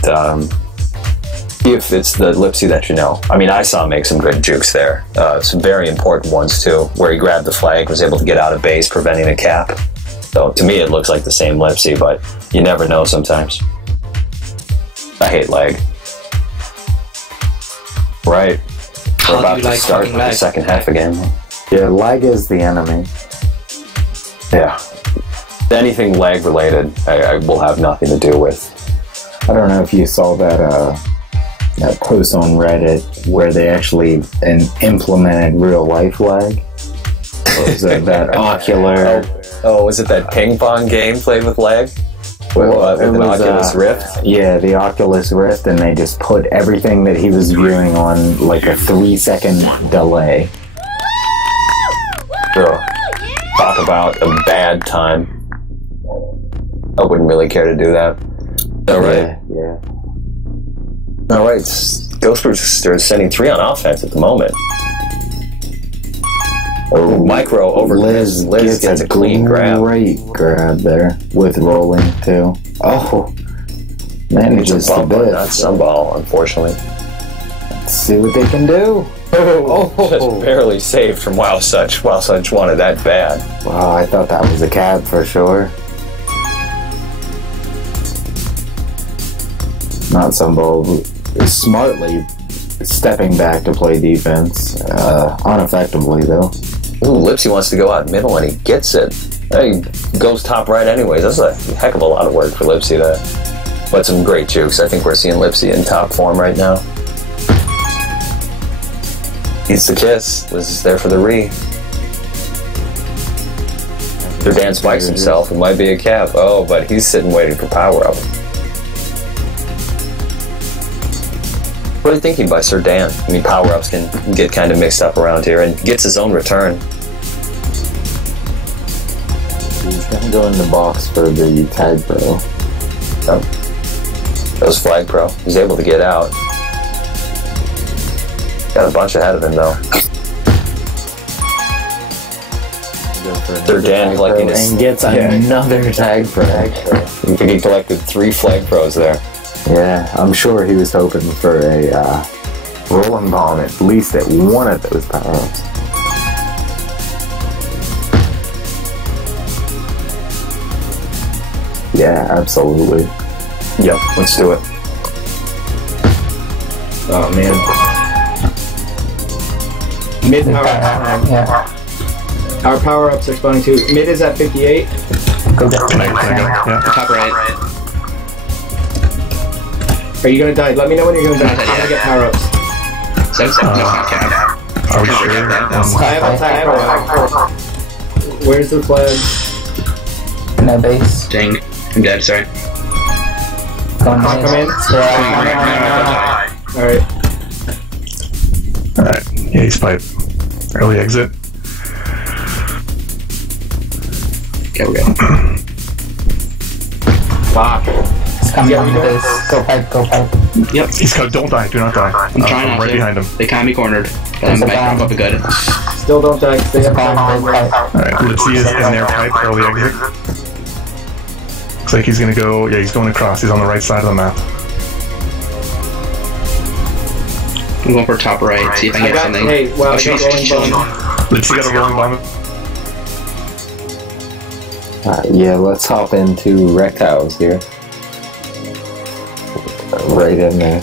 if it's the Lipsy that you know. I mean, I saw him make some good jukes there. Some very important ones, too, where he grabbed the flag, was able to get out of base, preventing a cap. So to me, it looks like the same Lipsy, but you never know sometimes. I hate lag. Right. We're about to start the second half again. Yeah, lag is the enemy. Yeah. Anything lag related, I will have nothing to do with. I don't know if you saw that that post on Reddit where they actually implemented real life lag. Or was it that ocular? Oh, was it that ping pong game played with lag? Well, with an Oculus Rift? Yeah, the Oculus Rift, and they just put everything that he was viewing on like a 3-second delay. Sure. Talk about a bad time. I wouldn't really care to do that. Alright. Yeah. Alright, Ghostboosters sending 3 on offense at the moment. Micro over Liz gets a clean grab. Great grab there with rolling too. Oh, manages to bit. Not Sunball, unfortunately. Let's see what they can do. Just barely saved from Wow Such. Wow Such wanted that bad. Wow, I thought that was a cab for sure. Not Sunball smartly stepping back to play defense, ineffectively though. Ooh, Lipsy wants to go out middle and he gets it. He goes top right anyways. That's a heck of a lot of work for Lipsy to... But some great jukes. I think we're seeing Lipsy in top form right now. Eats the kiss. Liz is there for the re. Sir Dan spikes himself. It might be a cap. Oh, but he's sitting waiting for power up. What are you thinking by Sir Dan? I mean, power-ups can get kind of mixed up around here, and gets his own return. He's gonna go in the box for the tag pro. Oh. That was flag pro. He's able to get out. Got a bunch ahead of him, though. Sir Dan collecting his... And gets another tag pro. I think he collected 3 flag pros there. Yeah, I'm sure he was hoping for a rolling bomb at least at one of those power-ups. Yeah, absolutely. Yep, let's do it. Oh man. Mid power. Yeah. Our power-ups are spawning too. Mid is at 58. Go down. Can I go? Yeah. Top right. Are you gonna die? Let me know when you're gonna die. I'm gonna get power-ups. Are we sure? I have a tag pro. Where's the flag? In that base. Dang. I'm dead, sorry. Come in. Alright. Alright. Yeah, he's pipe. Early exit. Okay, we're good. Fuck. It's coming on the base. Go pipe, go pipe. Yep. He's cut. Don't die. Do not die. I'm trying not right to. behind him. They can't be cornered. But I might jump up a good. Still don't die. Stay up. Alright, Lipsy is in their pipe. Early exit. Looks like he's gonna go. Yeah, he's going across. He's on the right side of the map. I'm going for top right. See if I can get something. Hey, well, I got rolling bomb. Lipsy got a rolling bomb. Yeah, let's hop into Rektiles here. Right in there.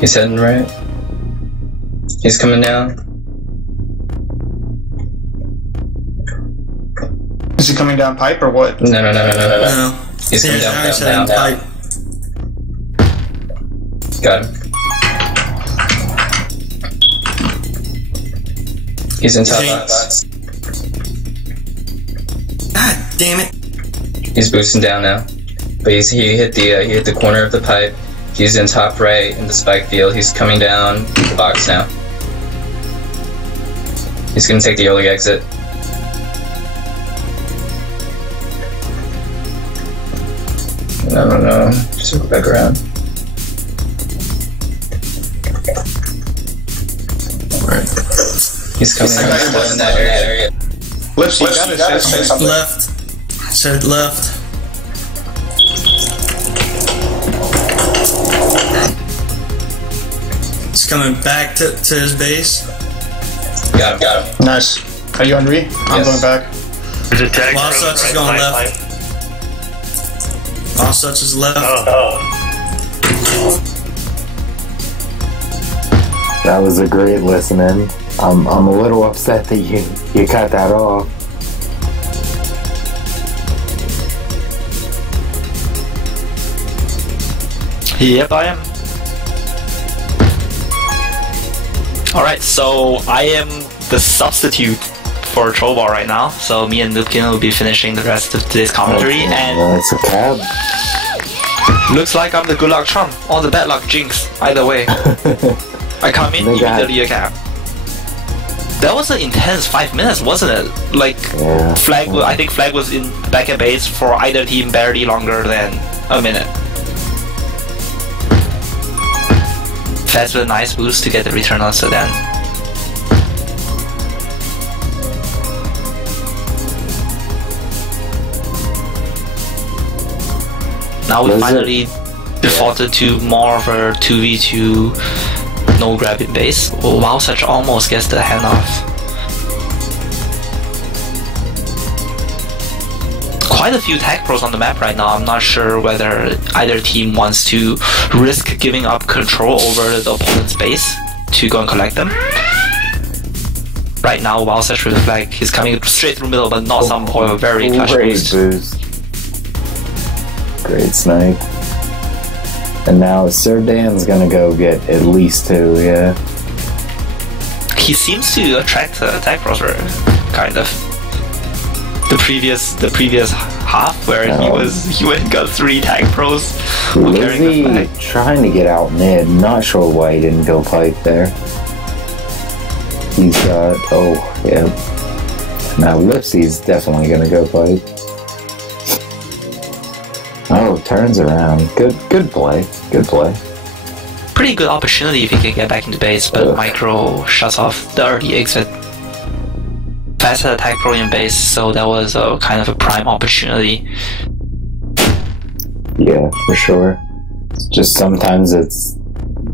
He's heading right. He's coming down. Is he coming down pipe or what? No. He's coming down pipe. Got him. He's in top box. God damn it! He's boosting down now, but he hit the corner of the pipe. He's in top right in the spike field. He's coming down the box now. He's gonna take the early exit. No. Circle back around. Alright. He's coming in that area. Lipsy, you gotta say something. Left. I said left. He's coming back to his base. Got him. Nice. Are you on re? I'm Yes. going back. There's a tag. Wild Such is going left. Wild Such is left. That was a great listening. I'm a little upset that you cut that off. Yep, I am. Alright, so I am the substitute for Trollball right now. So me and Lupkin will be finishing the rest of today's commentary, and It's a cab. looks like I'm the good luck charm or the bad luck jinx. Either way, I come in immediately a cap. That was an intense 5 minutes, wasn't it? Like Flag, I think Flag was in back at base for either team barely longer than a minute. Fast with a nice boost to get the return on Sedan. Now we finally defaulted to more of a 2v2 no grabbing base. Oh, wow, Such almost gets the handoff. Quite a few tag pros on the map right now. I'm not sure whether either team wants to risk giving up control over the opponent's base to go and collect them. Right now, Wild Such with the Flag, he's coming straight through middle, but not some point of very clutch boost. Great snipe. And now Sir Dan's gonna go get at least 2, yeah. He seems to attract tag pros, kind of. The previous half where he went and got 3 tag pros. Lizzie trying to get out mid. Not sure why he didn't go pipe there. He's got Now Lipsy's definitely gonna go pipe. Oh, turns around. Good play. Good play. Pretty good opportunity if he can get back into base, but Micro shuts off the early exit. Fast had attack pro in base, so that was a kind of a prime opportunity. Yeah, for sure. Just sometimes it's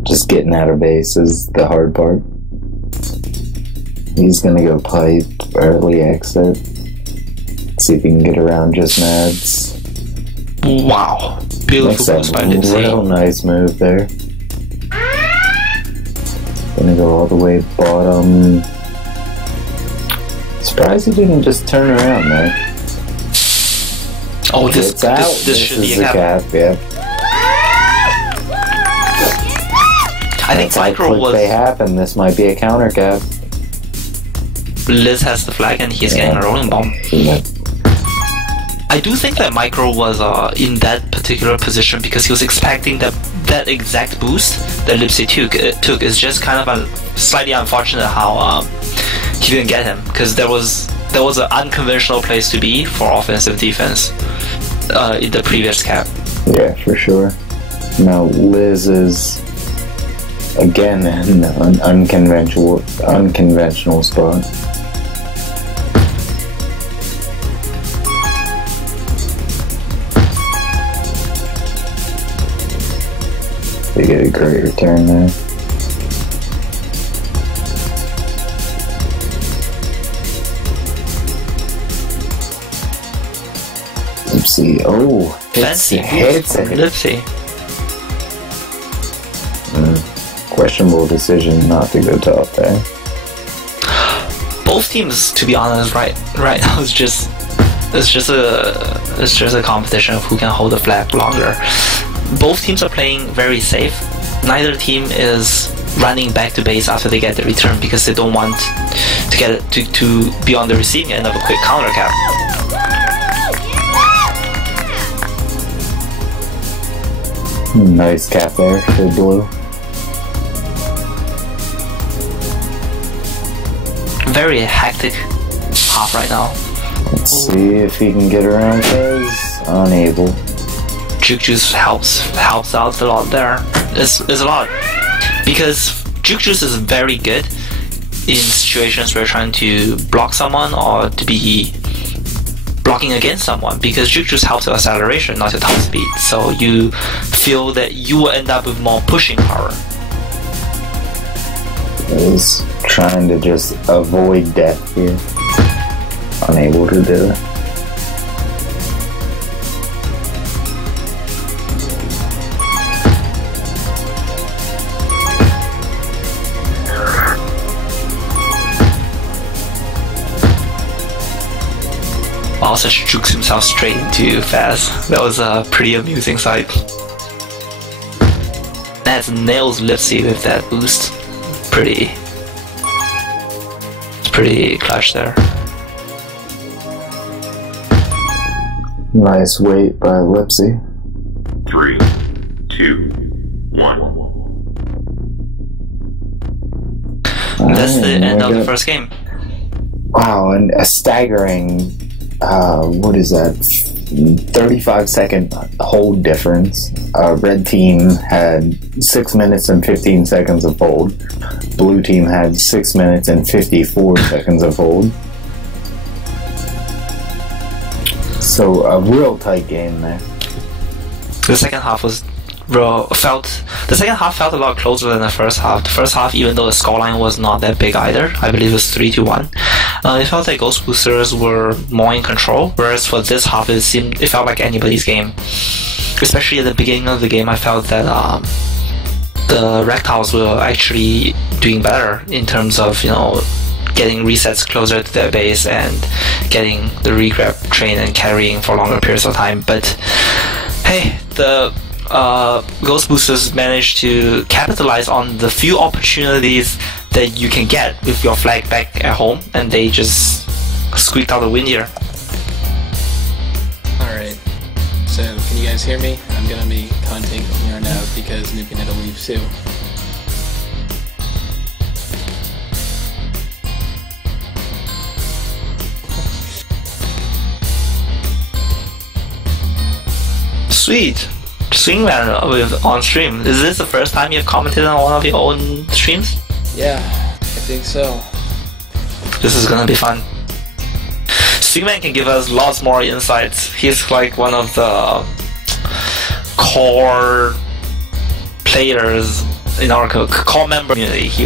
just getting out of base is the hard part. He's gonna go pipe, early exit. See if he can get around just Mads. Wow. Beautiful boost by Lipsy. Real nice move there. Gonna go all the way bottom. Surprised he didn't just turn around there. Oh, this should be a cap. Yeah. I think Micro was. They happen. This might be a counter cap. Liz has the Flag and he's getting a rolling bomb. Yeah. I do think that Micro was in that particular position because he was expecting that exact boost that Lipsy took. Is just kind of slightly unfortunate how he didn't get him, because there was an unconventional place to be for offensive defense in the previous cap. Yeah, for sure. Now Liz is again in an unconventional spot. They get a great return there. Lipsy, hits it. Lipsy. Questionable decision not to go top there. Both teams, to be honest, right now it's just a competition of who can hold the Flag longer. Both teams are playing very safe. Neither team is running back to base after they get the return because they don't want to get to be on the receiving end of a quick counter cap. Nice cap there for blue. Very hectic half right now. Let's see if he can get around Fez. Unable. Juke Juice helps out a lot there. It's a lot. Because Juke Juice is very good in situations where you're trying to block someone or to be blocking against someone, because Juke Juice helps with acceleration, not your top speed. So you feel that you will end up with more pushing power. is trying to just avoid death here. Unable to do it. Also jukes himself straight into Faz. That was a pretty amusing sight. That's nails Lipsy with that boost. Pretty clutch there. Nice wait by Lipsy. 3, 2, 1. That's the end of the first game. Wow, and a staggering, what is that, 35-second hold difference. Red team had 6 minutes and 15 seconds of hold. Blue team had 6 minutes and 54 seconds of hold. So a real tight game there. The second half was the second half felt a lot closer than the first half. The first half, even though the scoreline was not that big either, I believe it was 3-1. It felt like Ghostboosters were more in control, whereas for this half it felt like anybody's game. Especially at the beginning of the game, I felt that the Rektiles were actually doing better in terms of, you know, getting resets closer to their base and getting the regrab train and carrying for longer periods of time. But hey, the Ghostboosters managed to capitalize on the few opportunities that you can get with your flag back at home, and they just squeaked out the win here. Alright, so can you guys hear me? I'm gonna be commenting from here on out because Nukin had to leave too. Sweet! Swingman with on stream. Is this the first time you've commented on one of your own streams? Yeah, I think so. This is gonna be fun. Swingman can give us lots more insights. He's like one of the core players in our core member community. He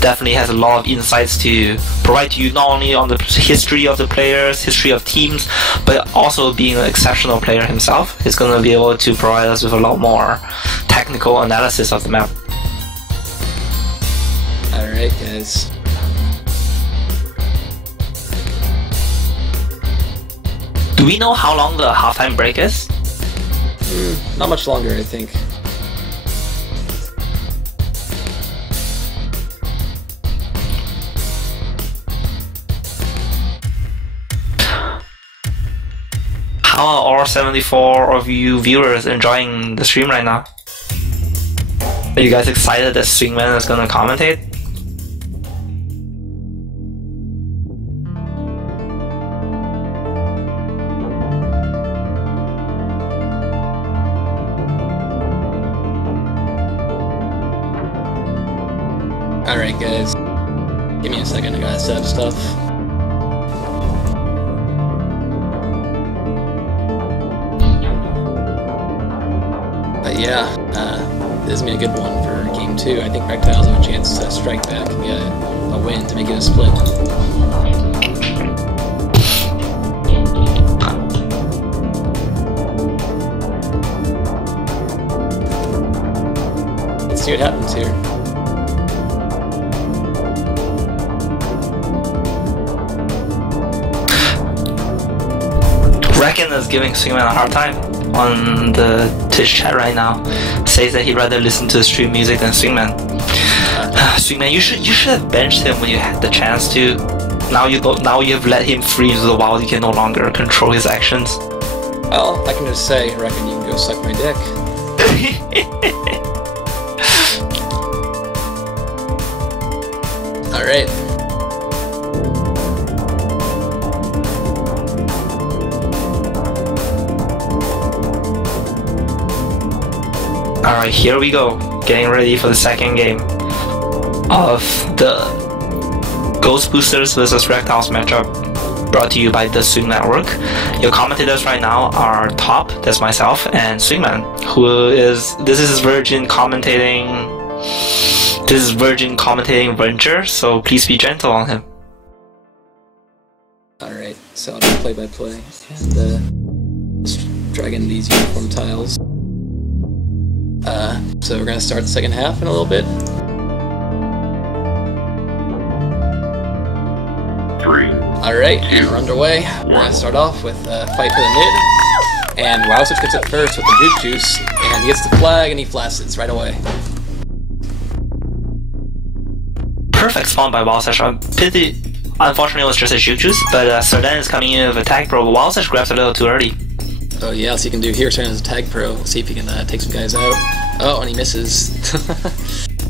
definitely has a lot of insights to provide to you, not only on the history of the players, history of teams, but also being an exceptional player himself. He's going to be able to provide us with a lot more technical analysis of the map. Alright guys. Do we know how long the halftime break is? Not much longer, I think. How are all 74 of you viewers enjoying the stream right now? Are you guys excited that Swingman is gonna commentate? Alright guys, give me a second, I gotta set up stuff. But yeah, this is gonna be a good one for game 2. I think Rektiles have a chance to strike back and get a win to make it a split. Let's see what happens here. Reckon is giving Swingman a hard time on the Twitch chat right now. Says that he'd rather listen to stream music than Swingman. Swingman, you should have benched him when you had the chance to. Now you've let him free into the wild. You can no longer control his actions. Well, I can just say, I reckon you can go suck my dick. Alright. Alright, here we go. Getting ready for the second game of the Ghostboosters vs Rektiles matchup, brought to you by the Swing Network. Your commentators right now are Top, that's myself, and Swingman, this is Virgin commentating This is Virgin commentating Ranger, so please be gentle on him. Alright, so I'll do play-by-play, and let's drag in these uniform tiles. So we're gonna start the second half in a little bit. 3. Alright, and we're underway. We're gonna start off with fight for the mid, and Wowswitch gets it first with the Juke Juice, and he gets the flag and he flashes right away. Perfect spawn by Wowswitch. Unfortunately, it was just a Juke Juice, but Sardan is coming in with a tag pro, but Wowswitch grabs a little too early. Oh yeah, let's see what he can do here. Sardan is a tag pro. Let's see if he can take some guys out. Oh, and he misses.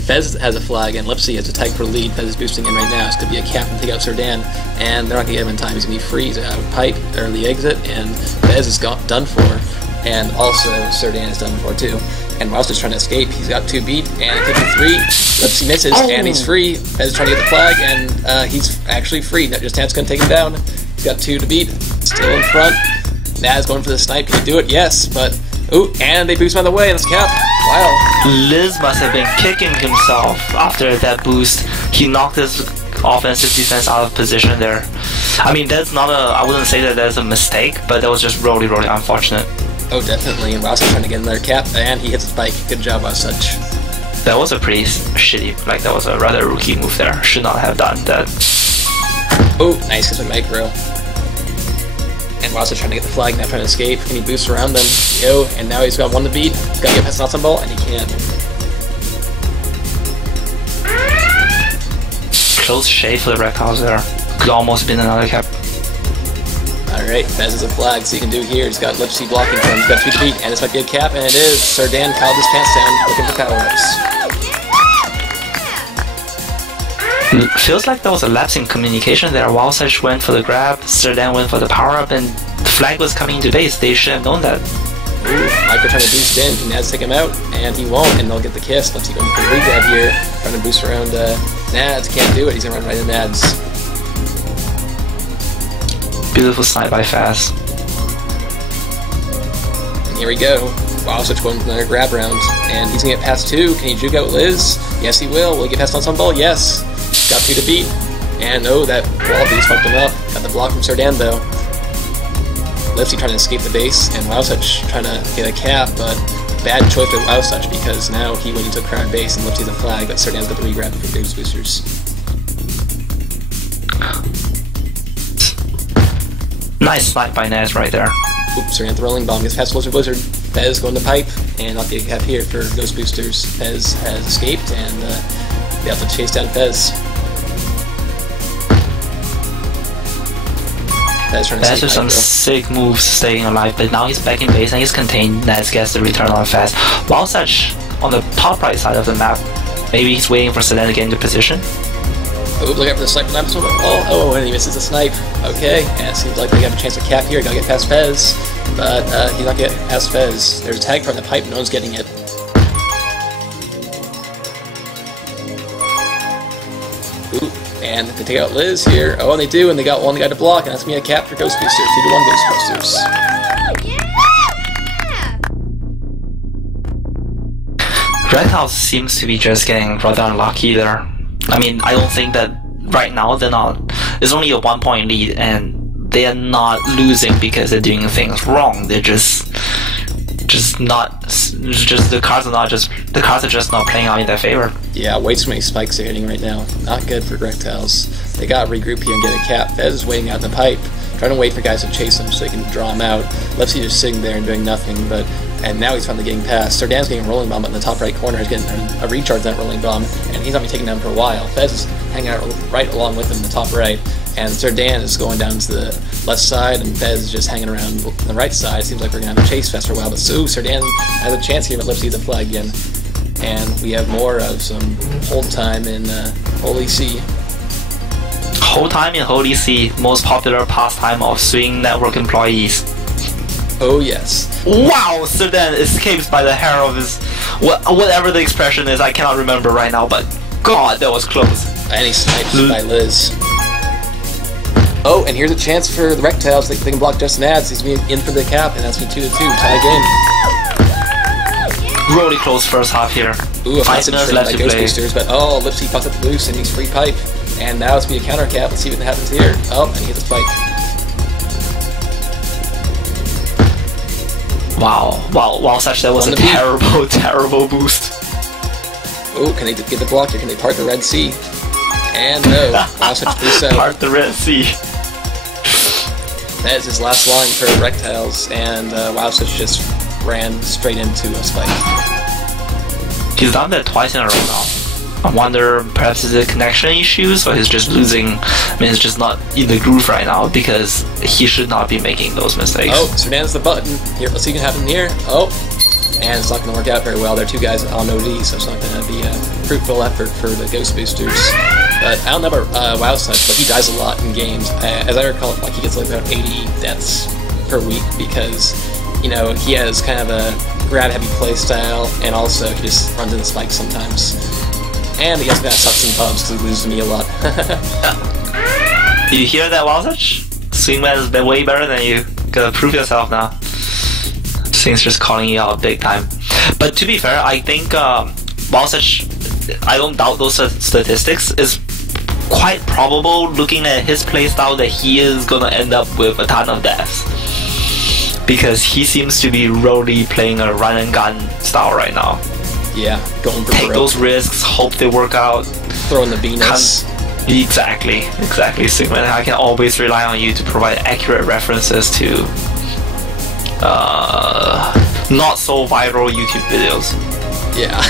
Fez has a flag, and Lipsy has a tag pro lead. Fez is boosting in right now. This could be a cap and take out Sardan, and they're not going to get him in time. He's going to be free to pipe early exit, and Fez is done for, and also Sardan is done for too. And Mouse is trying to escape. He's got 2 beat, and it could be 3. Lipsy misses, and he's free. Fez is trying to get the flag, and he's actually free. Just Nats going to take him down. He's got 2 to beat. Still in front. Naz going for the snipe. Can he do it? Yes, but... Ooh, and they boost him out of the way, and it's cap. Wow. Liz must have been kicking himself after that boost. He knocked his offensive defense out of position there. I mean, that's not a... I wouldn't say that that's a mistake, but that was just really, really unfortunate. Oh, definitely. And Wowswitch trying to get another cap, and he hits the spike. Good job, Wowswitch. That was a pretty shitty... Like, that was a rather rookie move there. Should not have done that. Oh, nice, because of micro. And Wowswitch trying to get the flag, now trying to escape. Can he boost around them? Yo, and now he's got 1 to beat. He's got to get past Nuts on Ball, and he can't. Close shade for the Rektiles there. Could almost been another cap. Alright, Fez is a flag, so he can do here. He's got Lipsy blocking for him. He's got 2 to beat, and this might be a cap, and it is. Sardan called his pants down, looking for power-ups. Feels like there was a lapse in communication there. Wowswitch went for the grab, Sardan went for the power-up, and the flag was coming into base. They should have known that. Ooh, Micro trying to boost in. Can Nads take him out? And he won't, and they'll get the kiss. Lipsy going for the re-grab here. Trying to boost around Nads. Can't do it. He's going to run right into Nads. Beautiful snipe by Faz. And here we go. Wowswitch going for another grab round. And he's going to get past 2. Can he juke out Liz? Yes, he will. Will he get past Nuts on Ball? Yes. Got 2 to beat. And oh, that wall beast fucked him up. Got the block from Sardan though. Lipsy trying to escape the base, and Wowswitch trying to get a cap, but bad choice with Wowswitch because now he went into a crowd base and Lipsy's a flag, but Sardan's got the re-grab for Ghostboosters. Nice snipe by Naz right there. Oops, Sardan the rolling bomb gets past Blizzard. Fez going to pipe, and not the cap here for Ghostboosters. Fez has escaped, and they have to chase down Fez. Faz with some sick moves staying alive, but now he's back in base and he's contained. Naz gets the return on Faz. Wowswitch on the top right side of the map. Maybe he's waiting for Sardan to get into position. Oh, look out for the sniper lamp. Oh, and he misses the snipe. Okay, and it seems like they have a chance to cap here. Gotta get past Fez, but he's not getting past Fez. There's a tag from the pipe, no one's getting it. Ooh, and they take out Liz here. Oh, and they do, and they got 1 guy to block, and that's gonna be a cap for Ghostboosters. 2-1 Ghostboosters. Rektiles seems to be just getting rather unlucky there. I mean, I don't think that right now they're not. It's only a 1-point lead, and they are not losing because they're doing things wrong. They're just not. The cards are just not playing out in their favor. Yeah, way too many spikes they're hitting right now. Not good for Rektiles. They got to regroup here and get a cap. Fez is waiting out in the pipe, trying to wait for guys to chase him so they can draw him out. Lipsy just sitting there and doing nothing, and now he's finally getting past. Sardan's getting a rolling bomb, but in the top right corner is getting a recharge that rolling bomb, and he's not been taken down for a while. Fez is hanging out right along with him in the top right, and Sardan is going down to the left side, and Fez is just hanging around the right side. Seems like we're going to have a chase fest for a while, but Sardan has a chance here, but Lipsy the flag again. And we have more of some hold time in Holy See. Hold time in Holy See, most popular pastime of swing network employees. Oh yes. Wow, Sardan escapes by the hair of his... whatever the expression is, I cannot remember right now, but god, that was close. And he snipes by Liz. Oh, and here's a chance for the Rektiles. They can block just Nads. He's in for the cap, and that's me 2-2. Tie game. Really close first half here. Ooh, a 5 passage minutes train left by to play. Ghostboosters, but oh, Lipsy pops up the loose and he's free pipe. And now it's going to be a counter cap. Let's see what happens here. Oh, and he hits a spike. Wow, such that was a terrible, terrible boost. Oh, can they get the block here? Can they part the Red Sea? And no, wow, such boost out. Part the Red Sea. That is his last line for Rektiles, and wow, such just ran straight into a spike. He's done that twice in a row now. I wonder, perhaps is it connection issues, or he's just losing. I mean, he's just not in the groove right now because he should not be making those mistakes. Oh, Serdan's the button. Here, let's see what can happen here. Oh, and it's not going to work out very well. There are two guys on OD, so it's not going to be a fruitful effort for the Ghostboosters. But I don't know about WoW Such, but he dies a lot in games. As I recall, like he gets like about 80 deaths per week because, you know, he has kind of a grab-heavy playstyle, and also he just runs into spikes sometimes. And he has to suck some bumps because he loses to me a lot. Did you hear that, WoW Such? Swingman has been way better than you. Gotta prove yourself now. Swing's just calling you out big time. But to be fair, I think WoW Such, I don't doubt those statistics. It's quite probable, looking at his playstyle, that he is gonna end up with a ton of deaths. Because he seems to be really playing a run and gun style right now. Yeah, going for take those risks, hope they work out. Throwing the Venus. Exactly. Sigmund, I can always rely on you to provide accurate references to not so viral YouTube videos. Yeah.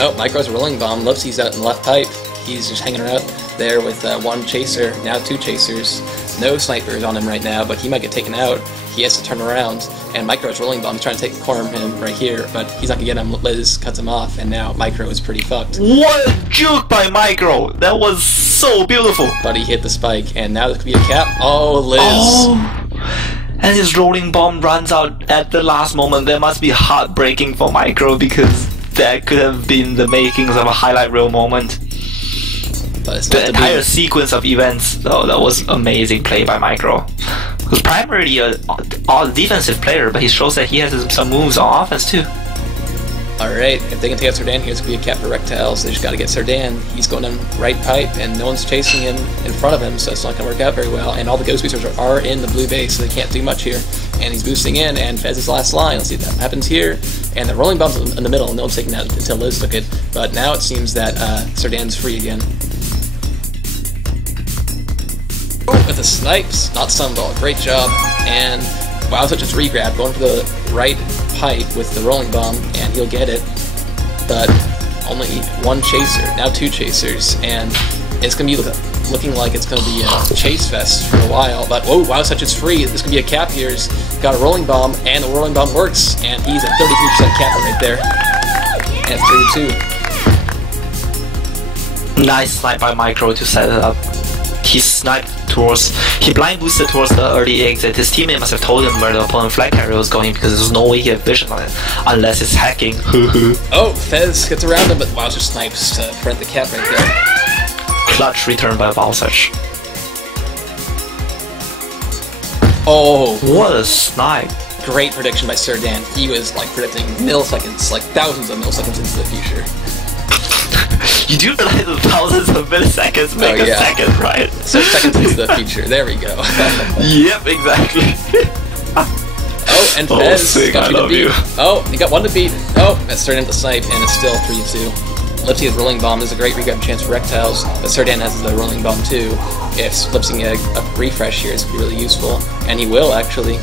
Oh, Micro's rolling bomb. Lipsy's out in the left pipe. He's just hanging out there with one chaser, now two chasers. No snipers on him right now, but he might get taken out. He has to turn around, and Micro's rolling bomb is trying to take the corner of him right here, but he's not gonna get him. Liz cuts him off, and now Micro is pretty fucked. What a juke by Micro! That was so beautiful! But he hit the spike, and now this could be a cap. Oh, Liz! Oh. And his rolling bomb runs out at the last moment. That must be heartbreaking for Micro, because that could have been the makings of a highlight reel moment. But it's the entire sequence of events, though, that was amazing play by Micro. Who's primarily a defensive player, but he shows that he has some moves on offense too. Alright, if they can take out Serdan here, it's going to be a cap for Rektiles. They just got to get Serdan. He's going in right pipe, and no one's chasing him in front of him, so it's not going to work out very well. And all the Ghostboosters are in the blue base, so they can't do much here. And he's boosting in, and Fez's last line. Let's see if that happens here. And the rolling bomb's in the middle, and no one's taking out until Liz took it. But now it seems that Serdan's free again. With the snipes, not sunball. Great job. And wow, such a 3-grab, going for the right pipe with the rolling bomb, and he'll get it. But only one chaser, now two chasers, and it's going to be looking like it's going to be a chase fest for a while. But whoa, wow, such is free. This could be a cap here. He's got a rolling bomb, and the rolling bomb works, and he's at 33% cap right there. And 3-2. Nice snipe by Micro to set it up. He sniped towards, he blind boosted towards the early exit. His teammate must have told him where the opponent flag carrier was going because there's no way he had vision on it unless it's hacking. Oh, Fez gets around him, but wow, just snipes to prevent the cap right there. Clutch return by WoW Such. Oh, what a snipe! Great prediction by Serdan. He was like predicting milliseconds, like thousands of milliseconds into the future. You do realize that thousands of milliseconds make a second, right? So seconds into the future. There we go. Yep, exactly. Oh, and Fez got you to beat. Oh, he got one to beat. Oh, that's Serdan the snipe, and it's still 3-2. Lipsy has rolling bomb. This is a great regrab chance for Rektiles, but Serdan has the rolling bomb too. If Lipsy a refresh here, it's going to be really useful, and he will actually.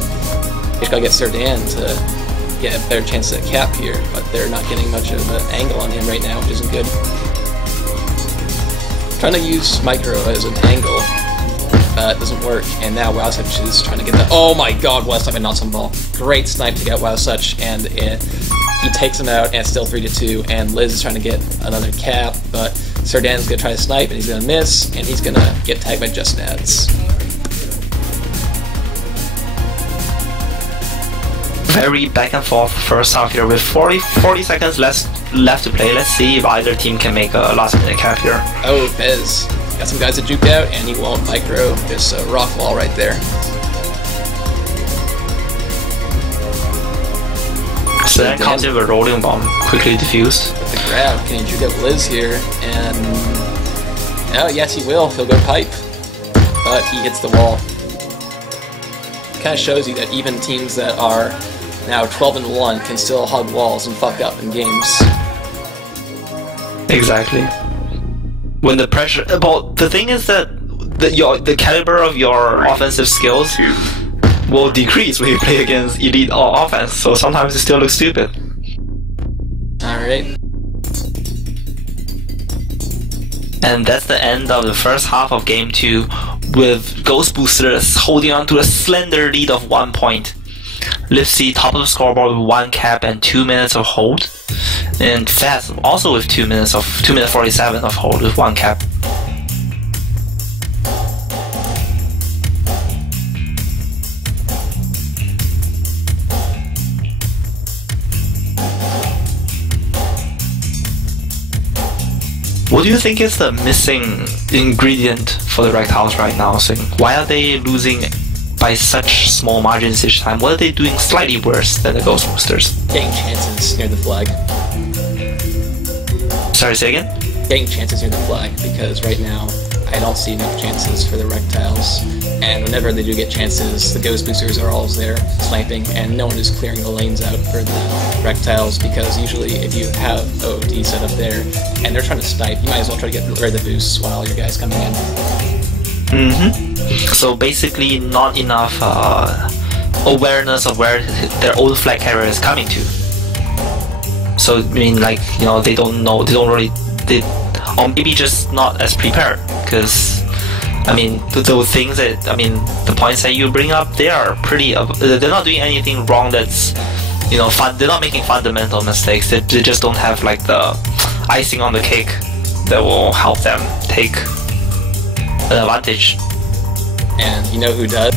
He's got to get Serdan to get a better chance at a cap here, but they're not getting much of an angle on him right now, which isn't good. Trying to use Micro as an angle, it doesn't work, and now WoW Such is trying to get that. Oh my god, what a snipe and not some ball. Great snipe to get WoW Such, and he takes him out, and it's still 3-2, and Liz is trying to get another cap, but Serdan's going to try to snipe, and he's going to miss, and he's going to get tagged by Just Nads. Very back and forth first half here with 40 seconds left to play. Let's see if either team can make a last minute cap here. Oh, Fez got some guys that juked out, and he won't. Micro just a rock wall right there. So then comes in with a rolling bomb, quickly diffused. With the grab, can he juke up Liz here? And oh yes, he will. He'll go pipe, but he hits the wall. Kind of shows you that even teams that are now 12-1 can still hug walls and fuck up in games. Exactly. When the pressure, well, the thing is that the caliber of your offensive skills will decrease when you play against elite offense. So sometimes it still looks stupid. All right. And that's the end of the first half of Game 2, with Ghostboosters holding on to a slender lead of 1 point. Lipsy top of the scoreboard with 1 cap and 2 minutes of hold, and Faz also with 2 minutes 47 of hold with 1 cap. What do you think is the missing ingredient for the Rektiles right now? So why are they losing by such small margins each time? What are they doing slightly worse than the Ghostboosters? Getting chances near the flag. Sorry, say again? Getting chances near the flag, because right now I don't see enough chances for the Rektiles. And whenever they do get chances, the Ghostboosters are always there sniping, and no one is clearing the lanes out for the Rektiles, because usually if you have OOD set up there and they're trying to snipe, you might as well try to get rid of the boosts while your guy's coming in. So basically not enough awareness of where their own flag carrier is coming to. So I mean, like, you know, they don't know, or maybe just not as prepared, because I mean, the things that, I mean, the points that you bring up, they are pretty, they're not doing anything wrong that's, you know, they're not making fundamental mistakes. They just don't have like the icing on the cake that will help them take an advantage. And you know who does?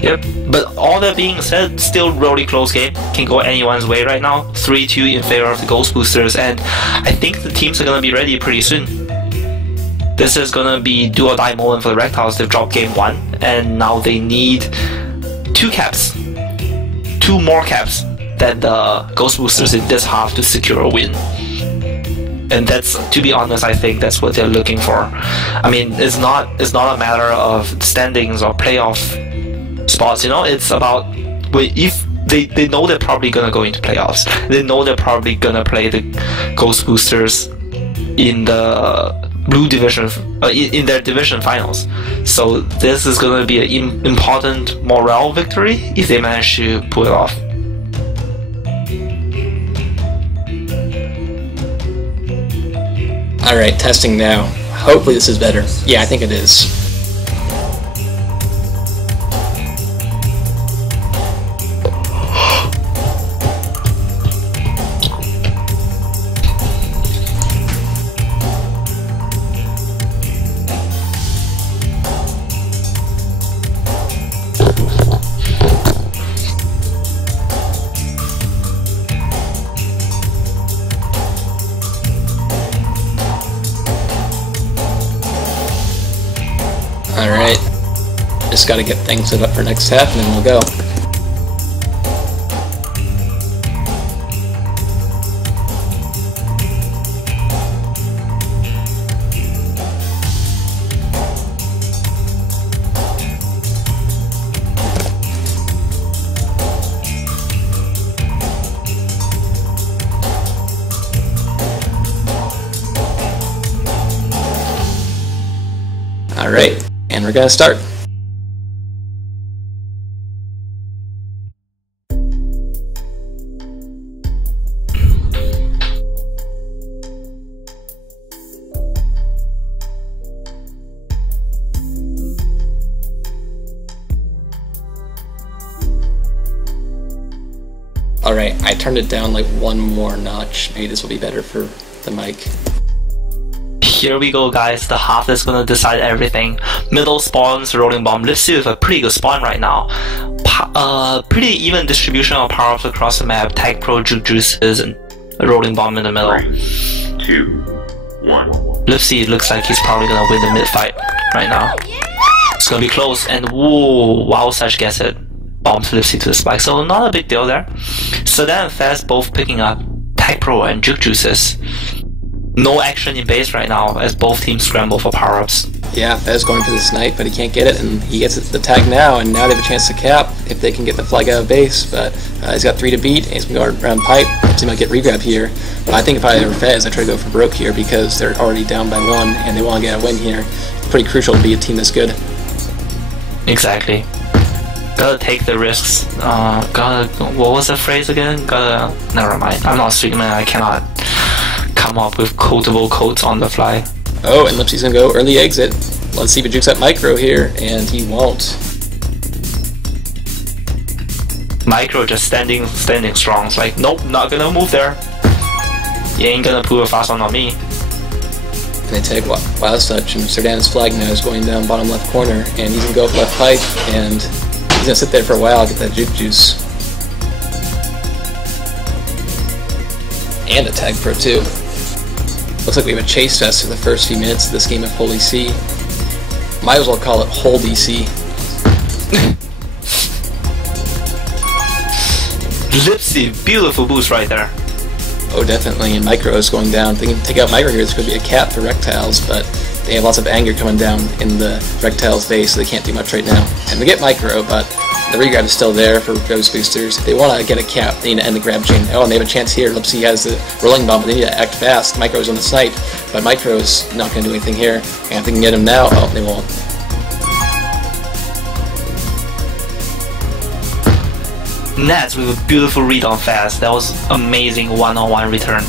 Yep, but all that being said, still really close game. Can go anyone's way right now. 3-2 in favor of the Ghostboosters, and I think the teams are gonna be ready pretty soon. This is gonna be do or die moment for the Rektiles. They've dropped game 1, and now they need 2 caps. 2 more caps than the Ghostboosters in this half to secure a win. And that's, to be honest, I think that's what they're looking for. I mean, it's not a matter of standings or playoff spots, you know. It's about, if they know they're probably gonna go into playoffs, they know they're probably gonna play the Ghostboosters in the blue division, in their division finals. So this is gonna be an important morale victory if they manage to pull it off. Alright, testing now. Hopefully this is better. Yeah, I think it is. Alright, just gotta get things set up for next half and then we'll go. Alright. And we're gonna start. Alright, I turned it down like one more notch. Maybe this will be better for the mic. Here we go, guys. The half that's gonna decide everything. Middle spawns, rolling bomb. Lipsy with a pretty good spawn right now. Pretty even distribution of power-ups across the map. Tag Pro, Juke Juices, and a rolling bomb in the middle. 3, 2, 1. Lipsy looks like he's probably gonna win the mid fight right now. It's gonna be close, and whoa, Wild Surge gets it. Bomb to Lipsy to the spike, so not a big deal there. Sedan and Fez both picking up Tag Pro and Juke Juices. No action in base right now as both teams scramble for power-ups. Yeah, Fez going for the snipe, but he can't get it, and he gets the tag now, and now they have a chance to cap if they can get the flag out of base, but he's got 3 to beat, and he's going to go around pipe. He might get regrab here, but I think if I were Fez, I'd try to go for broke here because they're already down by 1, and they want to get a win here. It's pretty crucial to be a team this good. Exactly. Gotta take the risks. What was the phrase again? Never mind. I'm not Streetman, I cannot come up with quotable quotes on the fly. Oh, and Lipsy's gonna go early exit. Let's see if he jukes that micro here, and he won't. Micro just standing strong. It's like, nope, not gonna move there. You ain't gonna pull a fast one on me. And they tag Wild Touch, and Serdan's flag now is going down bottom left corner, and he's gonna go up left pipe, and he's gonna sit there for a while, get that juke juice. And a tag pro too. Looks like we have a chase fest for the first few minutes of this game of Holy C. Might as well call it Whole DC. Lipsy, beautiful boost right there. Oh, definitely, and Micro is going down. If they can take out Micro here, it's going to be a cap for Rektiles, but they have lots of anger coming down in the Rektiles base, so they can't do much right now. And we get Micro, but the regrab is still there for Ghostboosters. If they want to get a cap, they need to end the grab chain. Oh, and they have a chance here. Lipsy has the rolling bomb, but they need to act fast. Micro's on the snipe, but Micro's not going to do anything here. And if they can get him now, oh, they won't. Nats with a beautiful read on fast. That was amazing one-on-one return.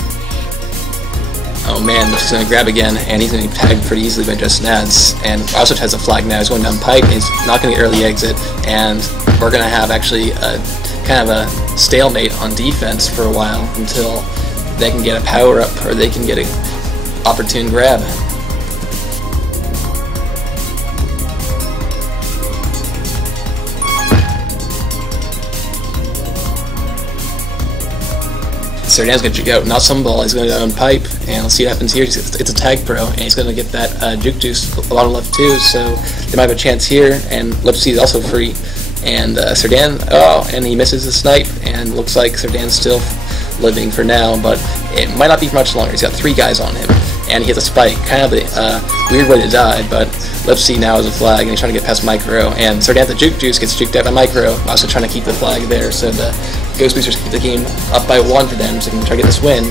Oh man, he's going to grab again, and he's going to be tagged pretty easily by just Nads. And Wild has a flag now. He's going down pipe, and he's not going to get early exit. And we're going to have actually a kind of a stalemate on defense for a while until they can get a power-up or they can get an opportune grab. Serdan's going to juke out, not some ball, he's going to go on pipe, and let's see what happens here. It's a tag pro, and he's going to get that juke juice bottom left too, so they might have a chance here, and Lipsy is also free. And Serdan, oh, and he misses the snipe, and looks like Serdan's still living for now, but it might not be for much longer. He's got 3 guys on him, and he has a spike, kind of a weird way to die, but Lipsy now has a flag, and he's trying to get past Micro, and Serdan the juke juice gets juked out by Micro, also trying to keep the flag there, so the Ghostboosters keep the game up by 1 for them, so they can try to get this win.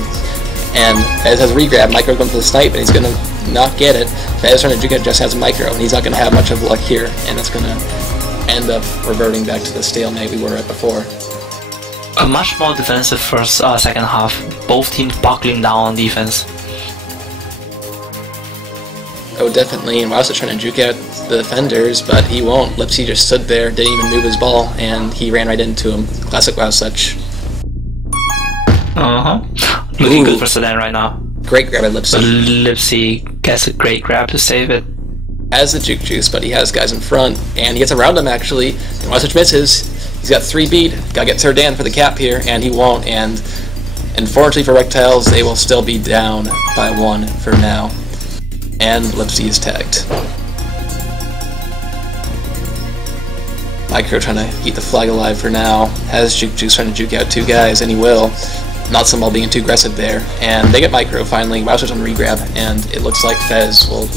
And Fez has a regrab, Micro going for the snipe, and he's going to not get it. Fez trying to juke out just has a Micro, and he's not going to have much of luck here, and that's going to end up reverting back to the stalemate we were at before. A much more defensive second half. Both teams buckling down on defense. Oh, definitely, and we're also trying to juke out the defenders, but he won't. Lipsy just stood there, didn't even move his ball, and he ran right into him. Classic Wild Such. Looking good for Sedan right now. Great grab by Lipsy. Lipsy gets a great grab to save it. Has the juke juice, but he has guys in front, and he gets around him actually. And Wild Such misses. He's got 3 beat. Gotta get Serdan for the cap here, and he won't. And unfortunately for Rektiles, they will still be down by 1 for now. And Lipsy is tagged. Micro trying to keep the flag alive for now. Has Juke Juice trying to juke out 2 guys, and he will. Not some ball being too aggressive there. And they get Micro finally. Wowzer's on regrab, and it looks like Fez will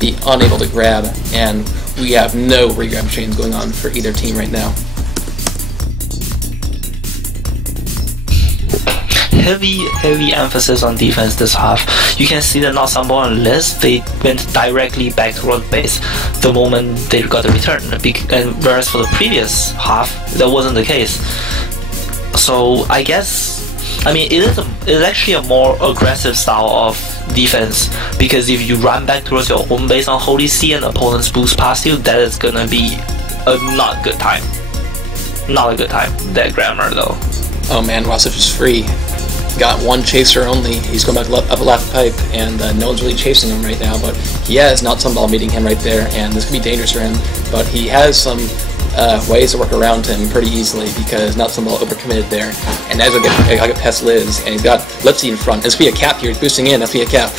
be unable to grab. And we have no regrab chains going on for either team right now. Heavy emphasis on defense this half. You can see that not some ball and Liz, they went directly back toward base the moment they got the return, and whereas for the previous half that wasn't the case. So I guess, I mean, it is actually a more aggressive style of defense, because if you run back towards your home base on Holy C and opponents boost past you, that is gonna be a not good time. Not a good time. That grammar though. Oh man, Wasif is free. Got 1 chaser only. He's going back up left pipe, and no one's really chasing him right now, but he has not some ball meeting him right there, and this could be dangerous for him, but he has some ways to work around him pretty easily, because not some ball overcommitted there. And as I get past Liz, and he's got Lipsy in front. This could be a cap here. He's boosting in. That's be a cap.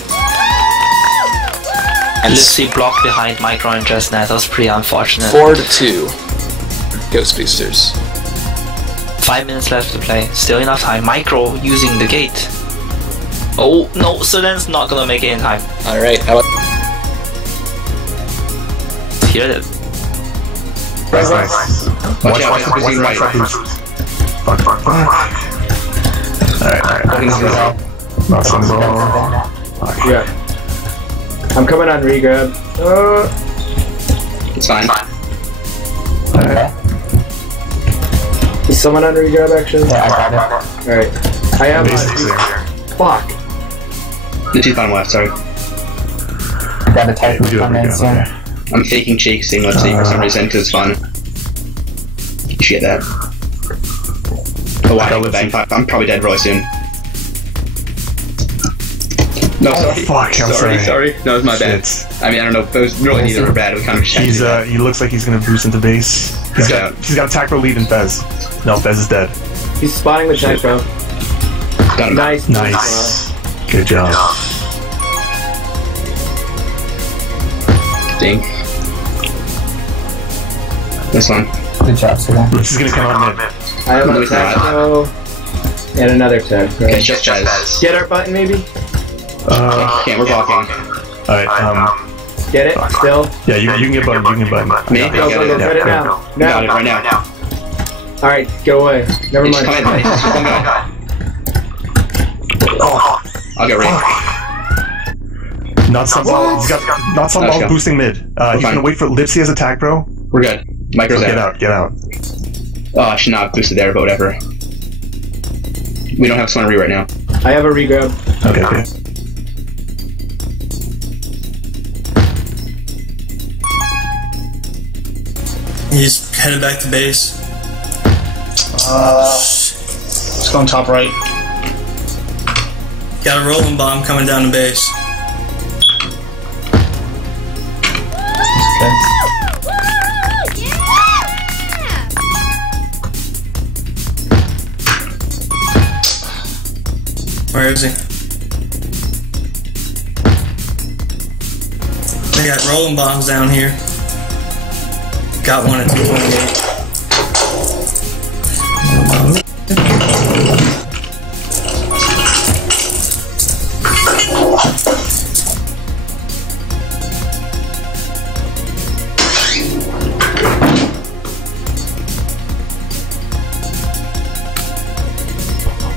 And Lipsy blocked behind Micro and just now. That was pretty unfortunate. 4-2. Ghostboosters. 5 minutes left to play. Still enough time. Micro using the gate. Oh no, Sedan's not gonna make it in time. Alright, how about... Hear it. Nice. Watch the right. Fuck. Alright. Not some ball. Yeah. I'm coming on regrab. It's fine. Alright. Is someone on regrab actually? Yeah, I got it. Alright. I am Basics there. Fuck. The tooth on left, sorry. Got a type We do come have in regrab, soon. okay. I'm faking Jake saying let's see for some reason because it's fun. You should get that. Oh wow, I'm probably dead really soon. No, sorry. Fuck, I'm sorry. No, it was my bad. Shit. I mean, I don't know. Those really neither were bad. We kind of just He's he looks like he's gonna boost into base. He's got attack pro lead in Fez. No, Fez is dead. He's spotting the tank, bro. Got him. Nice. Good job. Ding. This one. Good job, Sudan. This is gonna come out mid. I have a No, he's not. tag pro and another tag pro. Okay, just Jazz. Get our button maybe? Can't, we're blocking. Alright, Get it? Still? yeah, you can get button, Me? Go, Got go, go, it. get it now. Got it right now. Alright, go away. Never Just mind. come in. Just come in. I'll get ready. Not some ball. He's got not some ball boosting mid. He's gonna wait for Lipsy as attack pro. We're good. Micro's out. Get out. Oh, I should not have boosted there, but whatever. We don't have someone to re right now. I have a regrab. Okay. He's headed back to base. It's going top right. Got a rolling bomb coming down to base. Where is he? They got rolling bombs down here. Got one at 228.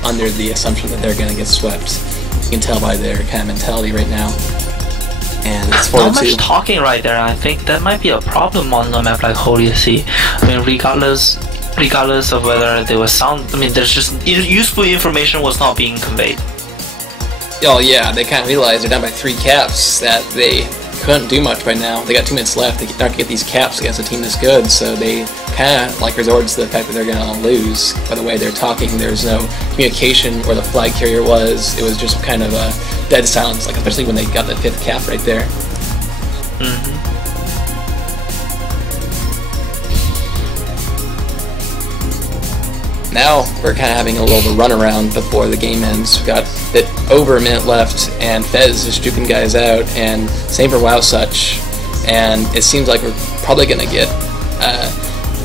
Under the assumption that they're going to get swept. You can tell by their kind of mentality right now. And it's 4-2. Not much talking right there. I think that might be a problem on a map like Holy See. I mean, regardless of whether they were sound, I mean, there's just useful information was not being conveyed. Oh yeah, they kind of realized they're down by 3 caps, that they couldn't do much right now. They got 2 minutes left. They not to get these caps against a team this good, so they kind of like resorted to the fact that they're going to lose. By the way they're talking, there's no communication where the flag carrier was. It was just kind of a dead silence, like especially when they got the 5th cap right there. Now we're kind of having a little bit of a runaround before the game ends. We've got a bit over a minute left, and Fez is juking guys out, and same for WowSuch. And it seems like we're probably going to get a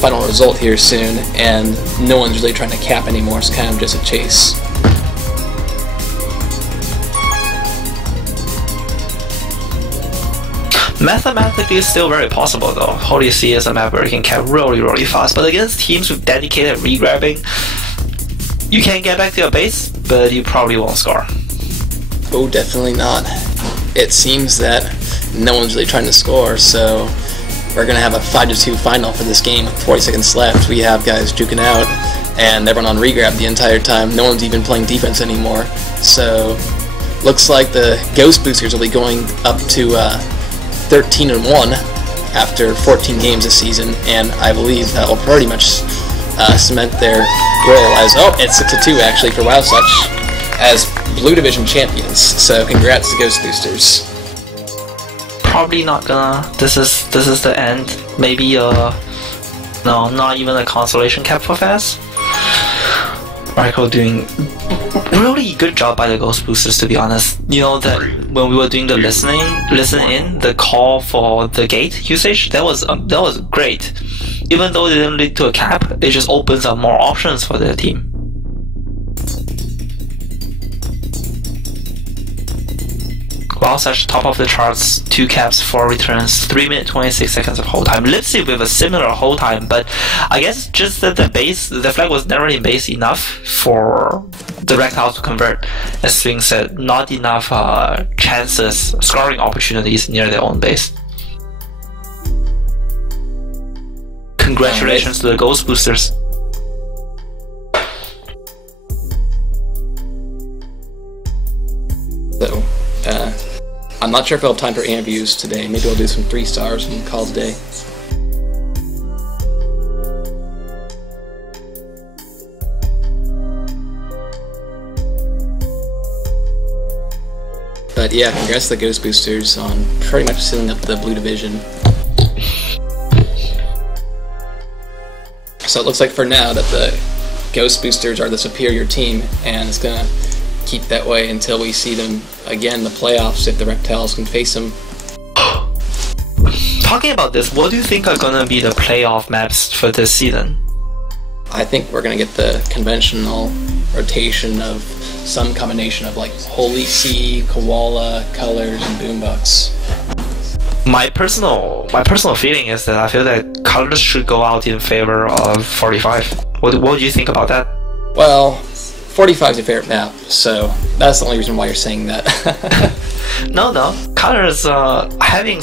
final result here soon, and no one's really trying to cap anymore. It's kind of just a chase. Mathematically, it's still very possible though. Holy See is a map where you can cap really fast, but against teams with dedicated regrabbing, you can get back to your base, but you probably won't score. Oh, definitely not. It seems that no one's really trying to score, so we're going to have a 5-2 final for this game with 40 seconds left. We have guys juking out, and everyone on regrab the entire time. No one's even playing defense anymore. So, looks like the Ghostboosters will be going up to 13-1 after 14 games this season, and I believe that will pretty much cement their role as, it's 6-2 actually for WowSuch, as Blue Division champions. So congrats to Ghostboosters. Probably not gonna. This is the end. Maybe no, not even a consolation cap for Faz. Michael doing really good job by the Ghostboosters, to be honest. You know that when we were doing the listen in, the call for the gate usage, that was great. Even though it didn't lead to a cap, it just opens up more options for the team. Wild Search, top of the charts, 2 caps, 4 returns, 3 minutes 26 seconds of hold time. Lipsy with a similar hold time, but I guess just that the flag was never in base enough for the Rektiles to convert. As Swing said, not enough chances, scoring opportunities near their own base. Congratulations to the Ghostboosters. So, I'm not sure if I'll have time for interviews today. Maybe I'll do some 3 stars and call it a day. But yeah, congrats to the Ghostboosters on pretty much sealing up the blue division. So it looks like for now that the Ghostboosters are the superior team, and it's gonna keep that way until we see them again in the playoffs if the Rektiles can face them. Talking about this, what do you think are gonna be the playoff maps for this season? I think we're gonna get the conventional rotation of some combination of like Holy See, Koala, Colors, and Boombox. My personal feeling is that I feel that Colors should go out in favor of 45. What do you think about that? Well, 45 is your favorite map, so that's the only reason why you're saying that. No, Colors, having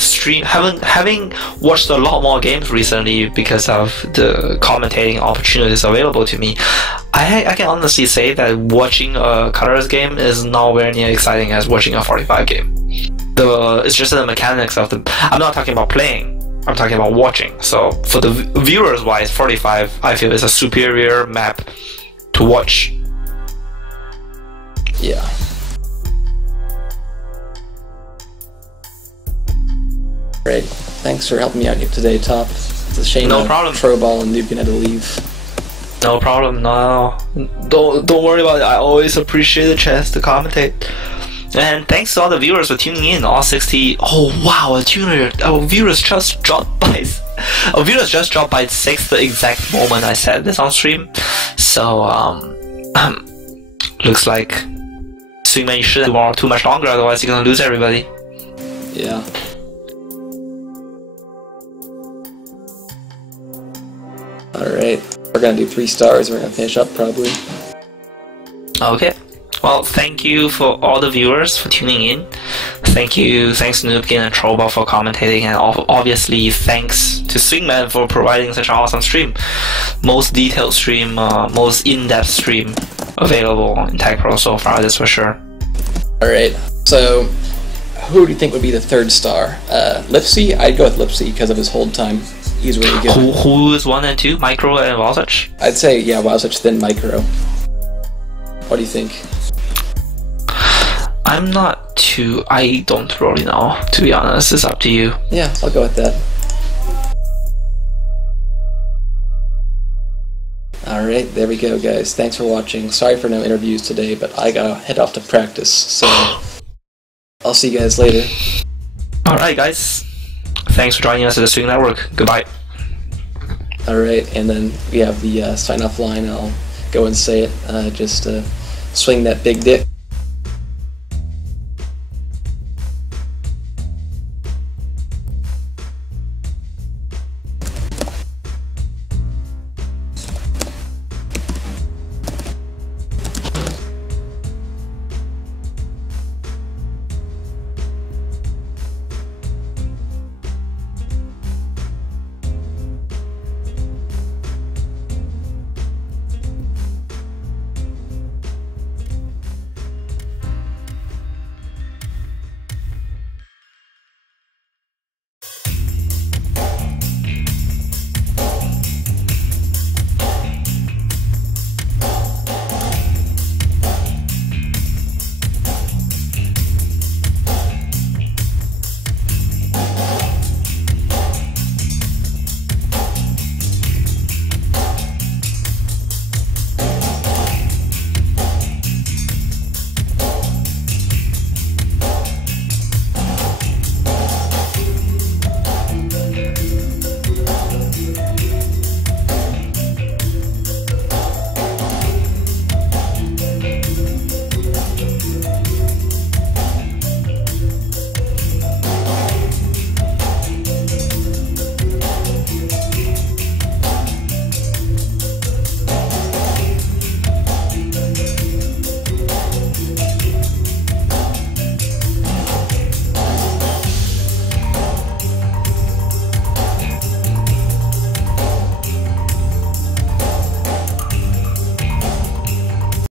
watched a lot more games recently because of the commentating opportunities available to me, I can honestly say that watching a Colors game is nowhere near exciting as watching a 45 game. It's just the mechanics of the. I'm not talking about playing. I'm talking about watching. So for the viewers wise, 45 I feel is a superior map to watch. Yeah. Great. Thanks for helping me out here today, Top. It's a shame no problem. Throwball and Nuke had to leave. No problem. No. Don't worry about it. I always appreciate the chance to commentate. And thanks to all the viewers for tuning in. All 60. Oh wow! Our viewers just dropped by 6 the exact moment I said this on stream. So looks like Swingman, you shouldn't go too much longer, otherwise you're gonna lose everybody. Yeah. Alright, we're gonna do 3 stars, we're gonna finish up probably. Okay. Well, thank you for all the viewers for tuning in. Thanks to Noobkin and Trollball for commentating, and obviously thanks to Swingman for providing such an awesome stream. Most detailed stream, most in-depth stream available in Tag Pro so far, that's for sure. Alright, so who do you think would be the 3rd star? Lipsy? I'd go with Lipsy because of his hold time. He's really good. Who is 1 and 2? Micro and Wowsuch? I'd say, yeah, Wowsuch, then Micro. What do you think? I don't really know, to be honest. It's up to you. Yeah, I'll go with that. Alright, there we go, guys. Thanks for watching. Sorry for no interviews today, but I gotta head off to practice, so I'll see you guys later. Alright, guys. Thanks for joining us at the Swing Network. Goodbye. Alright, and then we have the sign-off line. I'll go and say it. Just swing that big dick.